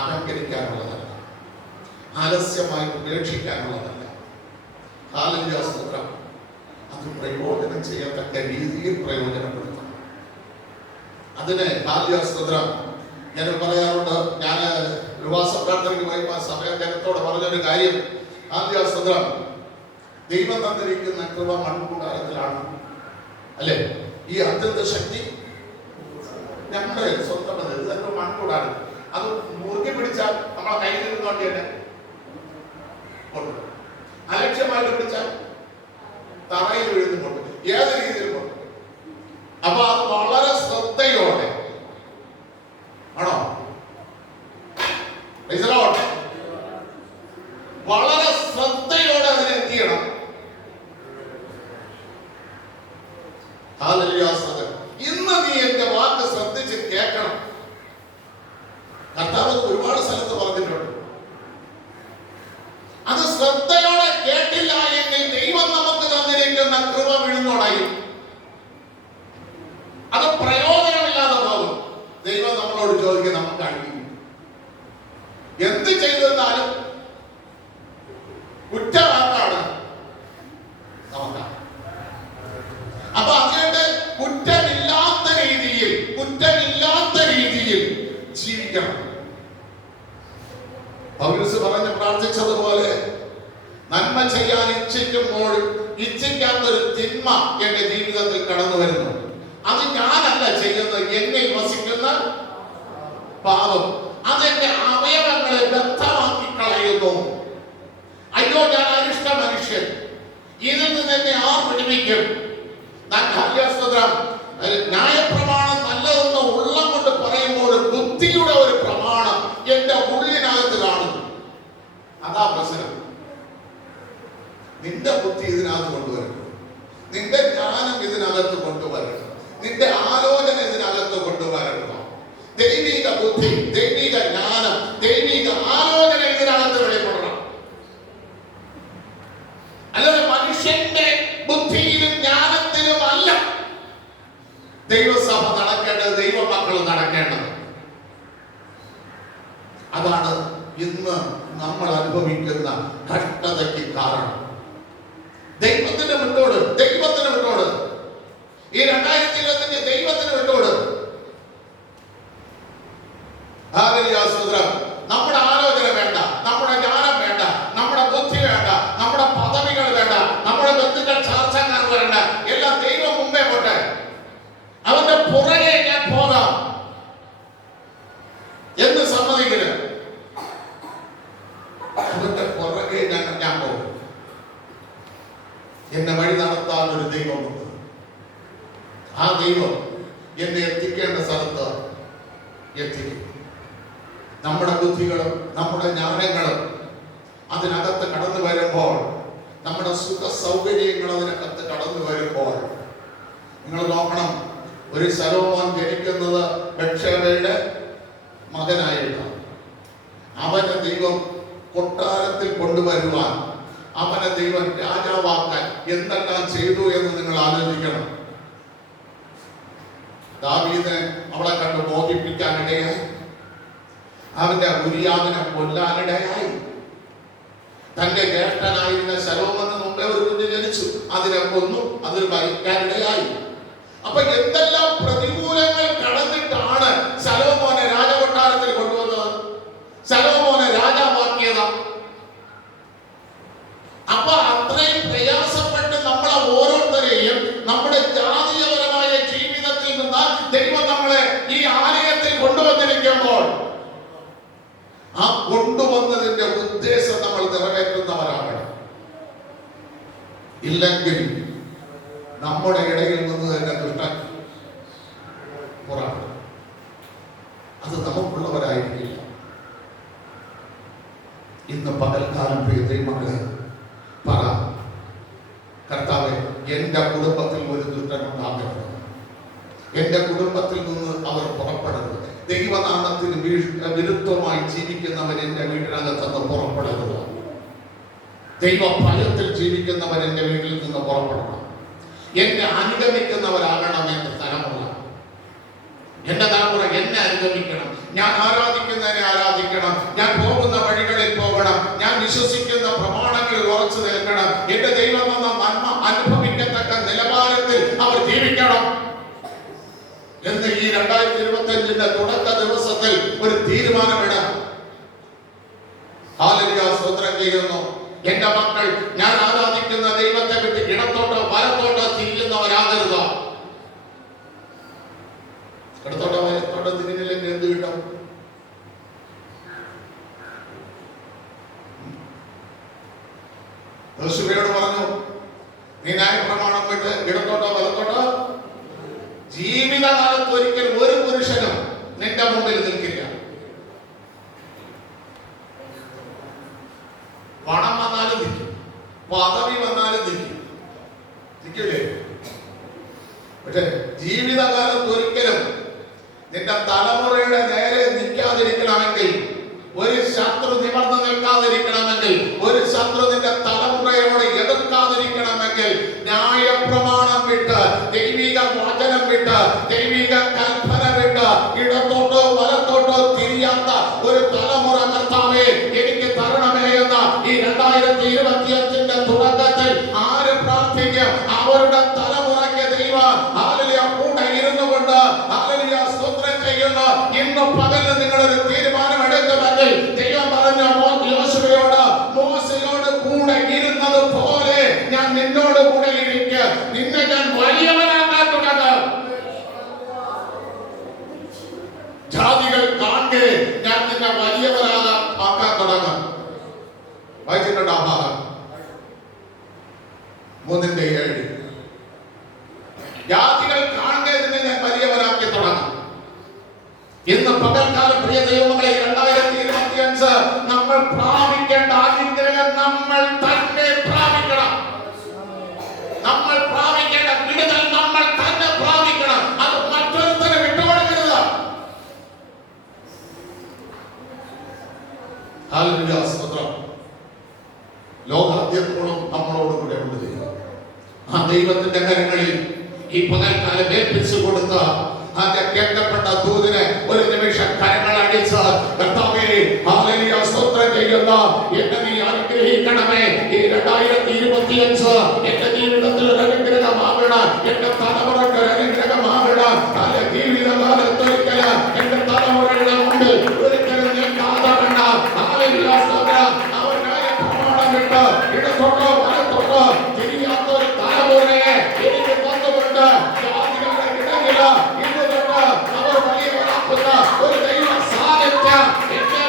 അലങ്കരിക്കാനുള്ളതല്ല, ആലസ്യമായി ഉപേക്ഷിക്കാനുള്ളതല്ല. അത് പ്രയോജനം ചെയ്യത്തക്ക രീതിയിൽ പ്രയോജനപ്പെടുത്തണം. അതിന് ഞാൻ പറയാറുണ്ട്. ഞാൻ ഉപവാസ പ്രാർത്ഥനയ്ക്ക് പോയി സമയം ജനത്തോട് പറഞ്ഞൊരു കാര്യം, ദൈവം തന്നിരിക്കുന്ന കൃപ മൺകൂടാരത്തിലാണ്. അല്ലേ? ഈ അത്യന്ത ശക്തി ഞങ്ങളുടെ സ്വന്തം ഇതൊക്കെ മൺകൂടാരം. അത് മുറുകി പിടിച്ചാൽ നമ്മളെ കയ്യിൽ നിന്നുകൊണ്ട് തന്നെ കൊണ്ടു, അലക്ഷ്യമായിട്ട് പിടിച്ചാൽ തറയിൽ വീഴുന്നുകൊണ്ട് ഏത് രീതിയിൽ കൊണ്ടു. അപ്പൊ അത് വളരെ ശ്രദ്ധയോടെ ആണോ? വളരെ ശ്രദ്ധയോടെ അതിനെ എന്ത് ചെയ്യണം? ഇന്ന് നീ എന്റെ വാക്ക് ശ്രദ്ധിച്ച് കേൾക്കണം. കർത്താവ് ഒരുപാട് സ്ഥലത്ത് പറഞ്ഞിട്ടുണ്ട്. അത് ശ്രദ്ധയോടെ കേട്ടില്ല എങ്കിൽ ദൈവം നമുക്ക് തന്നിരിക്കുന്ന കൃപ വീഴുന്നോടായി അത് പ്രയോജനമില്ലാതെ പോകും. ദൈവം നമ്മളോട് ചോദിക്കും, നമുക്ക് അഴിക്കും. എന്ത് ചെയ്തെന്നാലും കുറ്റവാക്കാണ് നമുക്കാണ്. അപ്പൊ അതുകൊണ്ട് കുറ്റമില്ലാത്ത രീതിയിൽ ജീവിക്കണം. പൗലോസ് പറഞ്ഞ് പ്രാർത്ഥിച്ചതുപോലെ, നന്മ ചെയ്യാൻ ഇച്ഛിക്കുമ്പോൾ ഇച്ഛിക്കാത്തൊരു തിന്മ എന്റെ ജീവിതത്തിൽ കടന്നു വരുന്നു. അത് ഞാനല്ല ചെയ്യുന്നത്, എന്നിൽ വസിക്കുന്ന പാപം അതെന്റെ അവയവങ്ങളെ ബദ്ധമാക്കി കളയുന്നു. അയ്യോ, ഞാൻ അരിഷ്ട മനുഷ്യൻ, ഇതിൽ നിന്ന് എന്നെ ആർ പിടിപ്പിക്കും? ന്യായപ്രമാണം നല്ലതെന്ന് ഉള്ളം കൊണ്ട് പറയുമ്പോൾ ബുദ്ധിയുടെ ഒരു പ്രമാണം എന്റെ ഉള്ളിനകത്ത് കാണുന്നു. അതാ പ്രശ്നം. നിന്റെ ബുദ്ധി ഇതിനകത്ത് കൊണ്ടുവരണം, നിന്റെ ജ്ഞാനം ഇതിനകത്ത് കൊണ്ടുവരണം, നിന്റെ ആലോചന ഇതിനകത്ത് കൊണ്ടുവരണം. ദൈവിക ബുദ്ധി, ദൈവിക ജ്ഞാനം, ദൈവിക ആലോചന ഇതിനകത്ത് വെളിപ്പെടണം. അല്ലാതെ മനുഷ്യന്റെ ബുദ്ധിയിലും ജ്ഞാനത്തിലും അല്ല ദൈവസഭ നടക്കേണ്ടത്, ദൈവമക്കൾ നടക്കേണ്ടത്. അതാണ് ഇന്ന് നമ്മൾ അനുഭവിക്കുന്ന കഷ്ടതയ്ക്ക് കാരണം. ദൈവത്തിന് വിട്ടോട്. ഈ 2025 ദൈവത്തിന് വിട്ടോട്. നമ്മുടെ ആലോചന വേണ്ട, നമ്മുടെ ജ്ഞാനം വേണ്ട, നമ്മുടെ ബുദ്ധി വേണ്ട, നമ്മുടെ പദവികൾ വേണ്ട, നമ്മുടെ ദൈവമുണ്ട്. ആ ദൈവം എന്നെ എത്തിക്കേണ്ട സ്ഥലത്ത് എത്തിക്കും. നമ്മുടെ ബുദ്ധികളും നമ്മുടെ ജ്ഞാനങ്ങളും അതിനകത്ത് കടന്നു വരുമ്പോൾ, നമ്മുടെ സുഖ സൗകര്യങ്ങൾ അതിനകത്ത് കടന്നു വരുമ്പോൾ, നിങ്ങൾ നോക്കണം, ഒരു ശലോമോൻ ജനിക്കുന്നത് ബത്ശേബയുടെ മകനായിട്ടാണ്. അവനെ ദൈവം കൊട്ടാരത്തിൽ കൊണ്ടുവരുവാൻ, അവനെ ദൈവം രാജാവാക്കാൻ എന്തെല്ലാം ചെയ്തു എന്ന് നിങ്ങൾ ആലോചിക്കണം. ദാവീദിനെ അവളെ കണ്ട് മോഹിപ്പിക്കാനിടയായി, അവന്റെ ഉരിയാവിനെ കൊല്ലാനിടയായി, തന്റെ ജ്യേഷ്ഠനായിരുന്ന ശലോമോന് മുമ്പേ ഒരു കുഞ്ഞ് ജനിച്ചു, അതിനെ കൊന്നു, അതിൽ മരിക്കാനിടയായി. അപ്പൊ എന്തെല്ലാം പ്രതികൂലങ്ങൾ കടന്നിട്ടാണ് ശലോമോനെ രാജകൊട്ടാരത്തിൽ കൊണ്ടുവന്നത്, ശലോമോനെ രാജാവാക്കിയത്. അപ്പൊ അത്രയും പ്രയാസപ്പെട്ട് നമ്മളെ ഓരോരുത്തരെയും നമ്മുടെ ജാതീയപരമായ ജീവിതത്തിൽ നിന്ന് ദൈവം നമ്മളെ ഈ ആലയത്തിൽ കൊണ്ടുവന്നിരിക്കുമ്പോൾ, ആ കൊണ്ടുവന്നതിന്റെ ഉദ്ദേശം നമ്മൾ നിറവേറ്റുന്നവരാകണം. ഇല്ലെങ്കിൽ നമ്മുടെ ഇടയിൽ നിന്ന് തന്നെ ദുഷ്ടൻ പുറപ്പെടും. അത് നമുക്കുള്ളവരായിരിക്കില്ല. ഇന്ന് പകൽക്കാലം പ്രിയ ദൈവമക്കളെ പറ, കർത്താവേ, എന്റെ കുടുംബത്തിൽ ഒരു ദുഷ്ടൻ ഉണ്ടാകരുത്, എന്റെ കുടുംബത്തിൽ നിന്ന് അവർ പുറപ്പെടരുത്. ദൈവനാമത്തിന് വിരുദ്ധമായി ജീവിക്കുന്നവൻ എന്റെ വീട്ടിനകത്തുനിന്ന് പുറപ്പെടരുത്. ദൈവ ഭയത്തിൽ ജീവിക്കുന്നവൻ എന്റെ വീട്ടിൽ നിന്ന് പുറപ്പെടണം. എന്നെ അനുഗമിക്കുന്നവരാകണം എന്റെ തലമുറ. എന്റെ തലമുറ എന്നെ അനുഗമിക്കണം. ഞാൻ ആരാധിക്കുന്നതിനെ ആരാധിക്കണം. ഞാൻ പോകുന്ന വഴികളിൽ പോകണം. ഞാൻ വിശ്വസിക്കുന്ന പ്രമാണങ്ങളിൽ ഉറച്ചു നിൽക്കണം. എന്റെ ദൈവം എന്ന നന്മ അനുഭവിക്കത്തക്ക നിലവാരത്തിൽ അവർ ജീവിക്കണം എന്ന് ഈ 2025 തുടക്ക ദിവസത്തിൽ ഒരു തീരുമാനമിടാം. ഹല്ലേലൂയ, സ്തോത്രം ചെയ്യുന്നു. എന്റെ മക്കൾ ഞാൻ ആരാധിക്കുന്ന ദൈവത്തെ വിട്ട് ഇടത്തോട്ടോ വലത്തോട്ടോ തിരിയുന്നവരാകരുത്. ഇടത്തോട്ടോ വലത്തോട്ടോ തിരിഞ്ഞില്ലെങ്കിൽ എന്ത് കിട്ടും? യോശുവയോട് പറഞ്ഞു, നീ ന്യായപ്രമാണം വിട്ട് ഇടത്തോട്ടോ വലത്തോട്ടോ ജീവിതകാലത്ത് ഒരിക്കൽ ഒരു പുരുഷനും നിന്റെ മുമ്പിൽ നിൽക്കില്ല. പണം വന്നാലും നിൽക്കും, പദവി വന്നാലും നിൽക്കില്ലേ? പക്ഷെ ജീവിതകാലത്ത് ഒരിക്കലും നിന്റെ തലമുറയുടെ നേരെ നിൽക്കാതിരിക്കണമെങ്കിൽ, ഒരു ശത്രു നിവർന്നു നിൽക്കാതിരിക്കണമെങ്കിൽ, ഒരു ശത്രു നിന്റെ തലമുറയോട് എതിർക്കാതിരിക്കണമെങ്കിൽ, ന്യായപ്രമാണം വിട്ട്, ദൈവിക വചനം വിട്ട്, ദൈവിക കൽപ്പന വിട്ട് ഇടത്തോട്ടോ വലത്തോട്ടോ തിരിയാത്ത ഒരു തലമുറ കർത്താവേ എനിക്ക് തരണമേ എന്ന ഈ 2025 തുടക്കത്തിൽ ആര് പ്രാർത്ഥിക്കും? അവരുടെ തലമുറയ്ക്ക് ദൈവം ഹല്ലേലൂയ കൂടെ ഇരുന്നു കൊണ്ട് ഹല്ലേലൂയ സ്തോത്രം ചെയ്യുന്നു. ഇന്ന് പകലിൽ നിങ്ങളൊരു തീരുമാനം എടുക്കുമെങ്കിൽ ദൈവം പറഞ്ഞു യോശുവയോട്, മോശയോട് കൂടെ ഇരുന്നത് പോലെ ഞാൻ നിന്നോട് കൂടെ ഇരിക്കും, നിന്നെ ഞാൻ വലിയവനാക്കാൻ തുടങ്ങും. ജാതികൾ കാണെ ഞാൻ നിന്നെ വലിയവനാക്കാൻ തുടങ്ങും. വായിച്ചിട്ടുണ്ട് ആ ഭാഗം 3:7. ജാതികൾ കാണെ നിന്നെ ഞാൻ വലിയവനാക്കി തുടങ്ങും. ഇന്ന് പകൽക്കാലം പ്രിയ ദൈവമക്കളെ 2025 നമ്മൾ പ്രാപിക്കേണ്ട അനുഗ്രഹം നമ്മൾ തന്നെ പ്രാപിക്കണം. നമ്മൾ പ്രാപിക്കേണ്ട വിടുതൽ നമ്മൾ തന്നെ പ്രാപിക്കണം. അത് മറ്റൊരുത്തരെ വിട്ടുകൊടുക്കരുത്. ഹല്ലേലൂയ, സ്തോത്രം. ലോകാദ്യത്തോളം നമ്മളോട് കൂടെ ഉണ്ട് ദൈവം. ആ ദൈവത്തിന്റെ കരങ്ങളിൽ ഈ പകൽക്കാലം ഏൽപ്പിച്ചു കൊടുത്ത അതിന്റെ കേൾക്കപ്പെട്ട ദൂതിനെ ഒരു നിമിഷം കരങ്ങൾ അടിച്ച് കർത്താവേ ഹല്ലേലൂയ സ്തോത്രം ചെയ്യുന്ന എന്നെ നീ അനുഗ്രഹിക്കണമേ. ഈ 2025 എന്റെ ജീവിതത്തിൽ ഒരു അനുഗ്രഹമാകണം, എന്റെ തലമുറയ്ക്ക് ഒരു അനുഗ്രഹമാകണം. അല്ലെ ജീവിതകാലത്തൊരിക്കല് എന്റെ തലമുറയുടെ മുമ്പിൽ ഒരിക്കലും നിൽക്കാതെ വേണ്ട. ഹല്ലേലൂയ സ്തോത്രം. അവർ ന്യായപ്രമാണം വിട്ട് ഇടത്തോട്ടോ വലത്തോട്ടോ തിരിയാത്ത ഒരു തലമുറയെ എനിക്ക് തന്നുകൊണ്ട് ജാതികളുടെ ഇടയില അവർ വലിയവരാക്കുന്ന ഒരു ദൈവ സാന്നിധ്യം എന്റെ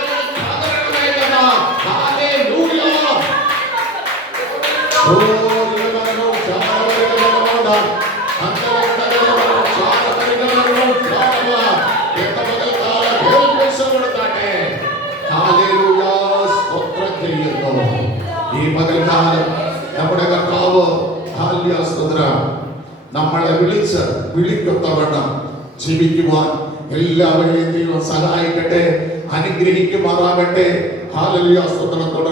പകരണമേലെന്ന് ഈ പകൽക്കാലം നമ്മുടെ കർത്താവ് നമ്മളെ വിളിക്കൊത്തവണ്ണം ജീവിക്കുവാൻ എല്ലാവരെയും ദൈവം സഹായിക്കട്ടെ, അനുഗ്രഹിക്കുമാറാകട്ടെ. ഹല്ലേലൂയ. സ്തോത്രം.